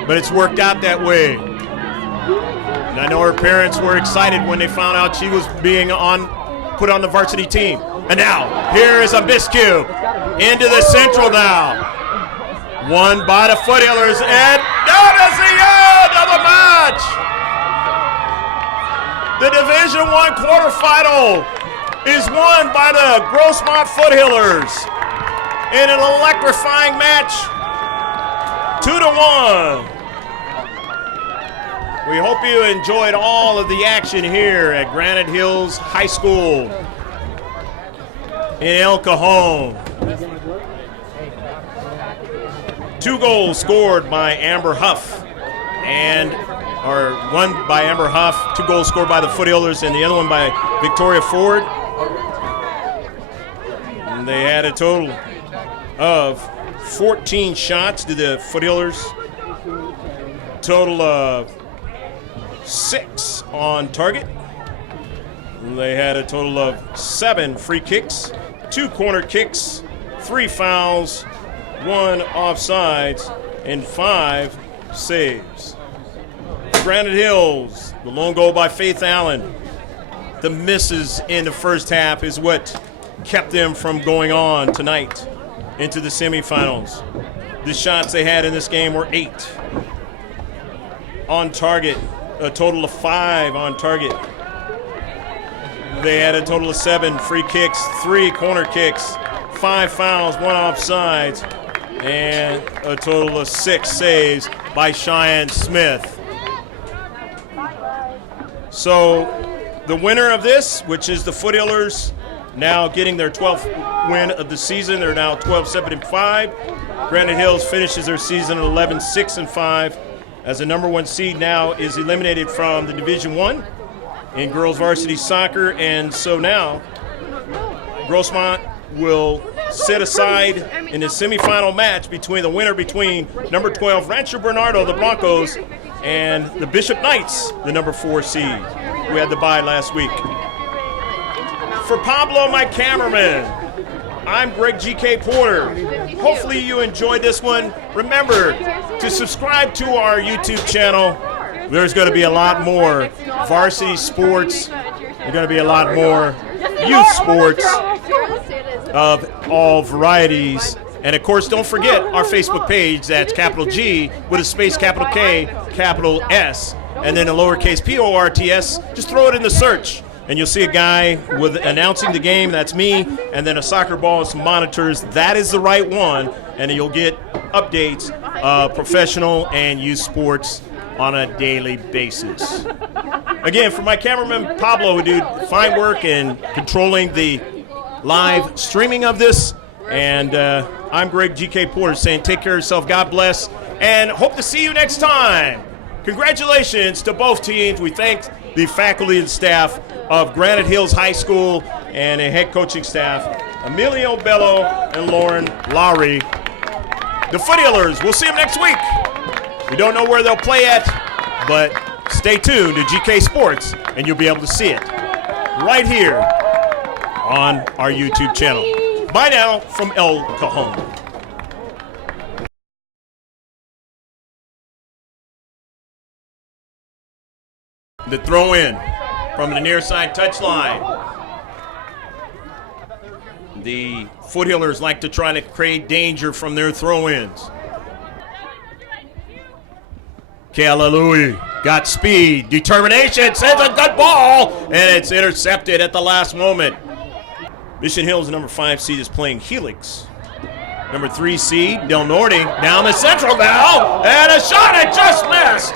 But it's worked out that way. And I know her parents were excited when they found out she was being put on the varsity team. And now, here is Abiscu into the central now. Won by the Foothillers, and that is the end of the match. The Division I quarterfinal is won by the Grossmont Foothillers in an electrifying match, 2-1. We hope you enjoyed all of the action here at Granite Hills High School in El Cajon. 2 goals scored by Amber Huff, one by Amber Huff, 2 goals scored by the Foothillers, and the other one by Victoria Ford. And they had a total of 14 shots to the Foothillers, total of 6 on target. They had a total of 7 free kicks, 2 corner kicks, 3 fouls, 1 offsides, and 5 saves. Granite Hills, the lone goal by Faith Allen. The misses in the first half is what kept them from going on tonight into the semifinals. The shots they had in this game were 8 on target, a total of 5 on target. They had a total of 7 free kicks, 3 corner kicks, 5 fouls, 1 offsides, and a total of 6 saves by Cheyenne Smith. So the winner of this, which is the Foothillers, now getting their 12th win of the season. They're now 12-7-5. Granite Hills finishes their season at 11-6-5. As the number 1 seed now is eliminated from the Division I in girls varsity soccer. And so now Grossmont will set aside in the semifinal match between the winner between number 12 Rancho Bernardo, the Broncos, and the Bishop Knights, the number 4 seed. We had the bye last week. For Pablo, my cameraman, I'm Greg G.K. Porter. Hopefully you enjoyed this one. Remember to subscribe to our YouTube channel. There's going to be a lot more varsity sports. There's going to be a lot more youth sports of all varieties. And, of course, don't forget our Facebook page. That's capital G with a space, capital K, capital S, and then a lowercase P-O-R-T-S. Just throw it in the search. And you'll see a guy with announcing the game. That's me. And then a soccer ball and some monitors. That is the right one. And you'll get updates of professional and youth sports on a daily basis. Again, for my cameraman, Pablo, who did fine work in controlling the live streaming of this. And I'm Greg G.K. Porter saying take care of yourself. God bless. And hope to see you next time. Congratulations to both teams. We thank the faculty and staff of Granite Hills High School and a head coaching staff, Emilio Bello and Lauren Lowry. The Foothillers, we'll see them next week. We don't know where they'll play at, but stay tuned to GK Sports and you'll be able to see it right here on our YouTube channel. Bye now from El Cajon. The throw in from the near side touchline. The Foothillers like to try to create danger from their throw-ins. Kayla Louie got speed, determination, sends a good ball, and it's intercepted at the last moment. Mission Hills, number 5 seed, is playing Helix. Number 3 seed, Del Norte, down the central now, and a shot, it just missed.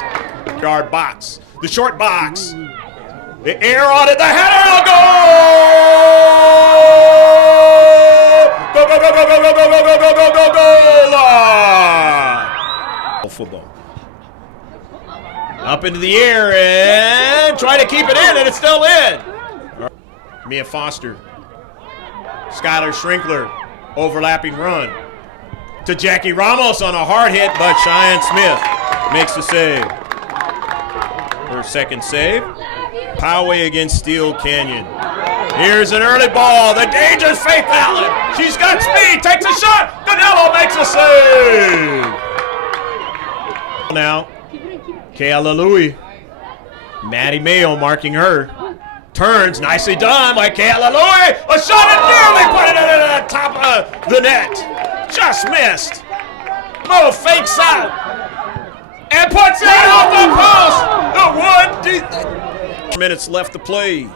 Guard box, the short box. The air on it, the header, goal! Go, go, go, go, go, go, go, go, go, go, go, go, goal! Football. Up into the air and try to keep it in, and it's still in. Mia Foster. Skylar Schrinkler, overlapping run. To Jackie Ramos on a hard hit, but Cheyenne Smith makes the save. Her second save. Poway against Steel Canyon. Here's an early ball. The danger's Faith Allen. She's got speed, takes a shot. Danilo makes a save. Now, Kayla Louie. Maddie Mayo marking her. Turns, nicely done by Kayla Louie. A shot and nearly put it in the top of the net. Just missed. Mo fakes out. And puts it off the post. The one. Minutes left to play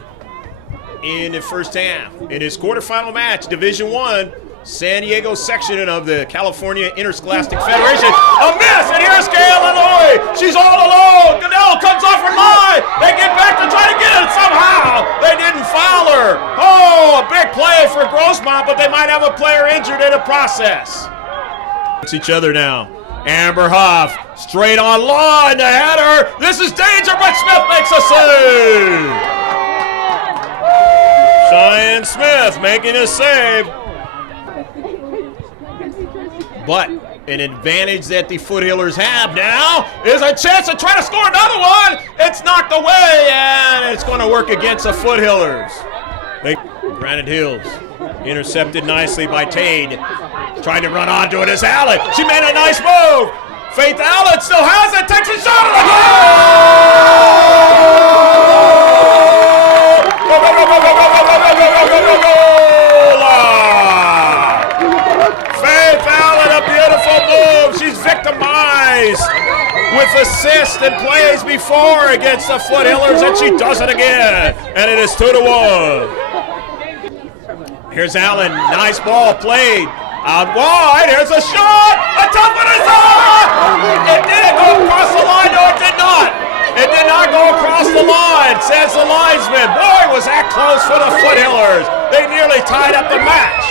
in the first half. In his quarterfinal match, Division I, San Diego section of the California Interscholastic Federation. A miss, and here's Kayla Louie. She's all alone. Goodell comes off her line. They get back to try to get it somehow. They didn't foul her. Oh, a big play for Grossmont, but they might have a player injured in the process. It's each other now. Amber Huff, straight on line, the header. This is danger, but Smith makes a save. Cheyenne Smith making a save. But an advantage that the Foothillers have now is a chance to try to score another one. It's knocked away, and it's going to work against the Foothillers. Granite Hills intercepted nicely by Tade. Trying to run onto it is Allen. She made a nice move. Faith Allen still has it. Takes a shot at the goal! Go, go, go, go, go, go, go, go, go, go, go, go, go! Faith Allen, a beautiful move. She's victimized with assists and plays before against the Foothillers, and she does it again. And it is 2-1. Here's Allen. Nice ball played. Out wide, here's a shot! A tough one is on! It didn't go across the line, no it did not! It did not go across the line, says the linesman. Boy, was that close for the Foothillers. They nearly tied up the match.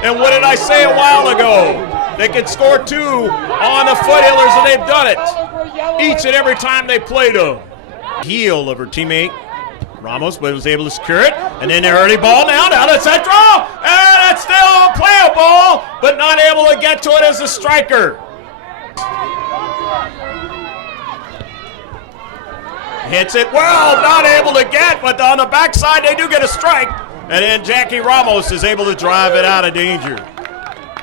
And what did I say a while ago? They can score 2 on the Foothillers, and they've done it each and every time they played them. Heel of her teammate Ramos, but was able to secure it. And then the early ball now down to central. And it's still playable, but not able to get to it as a striker. Hits it well, not able to get, but on the backside they do get a strike. And then Jackie Ramos is able to drive it out of danger.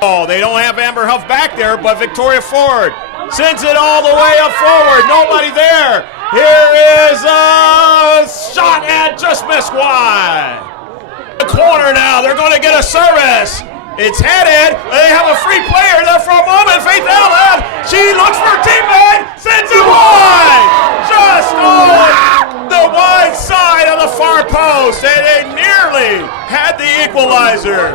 Oh, they don't have Amber Huff back there, but Victoria Ford sends it all the way up forward. Nobody there. Here is a shot and just missed wide. The corner now, they're going to get a service. It's headed. They have a free player there for a moment. Faith Allen, she looks for her teammate, sends it wide. Just on the wide side of the far post, and they nearly had the equalizer.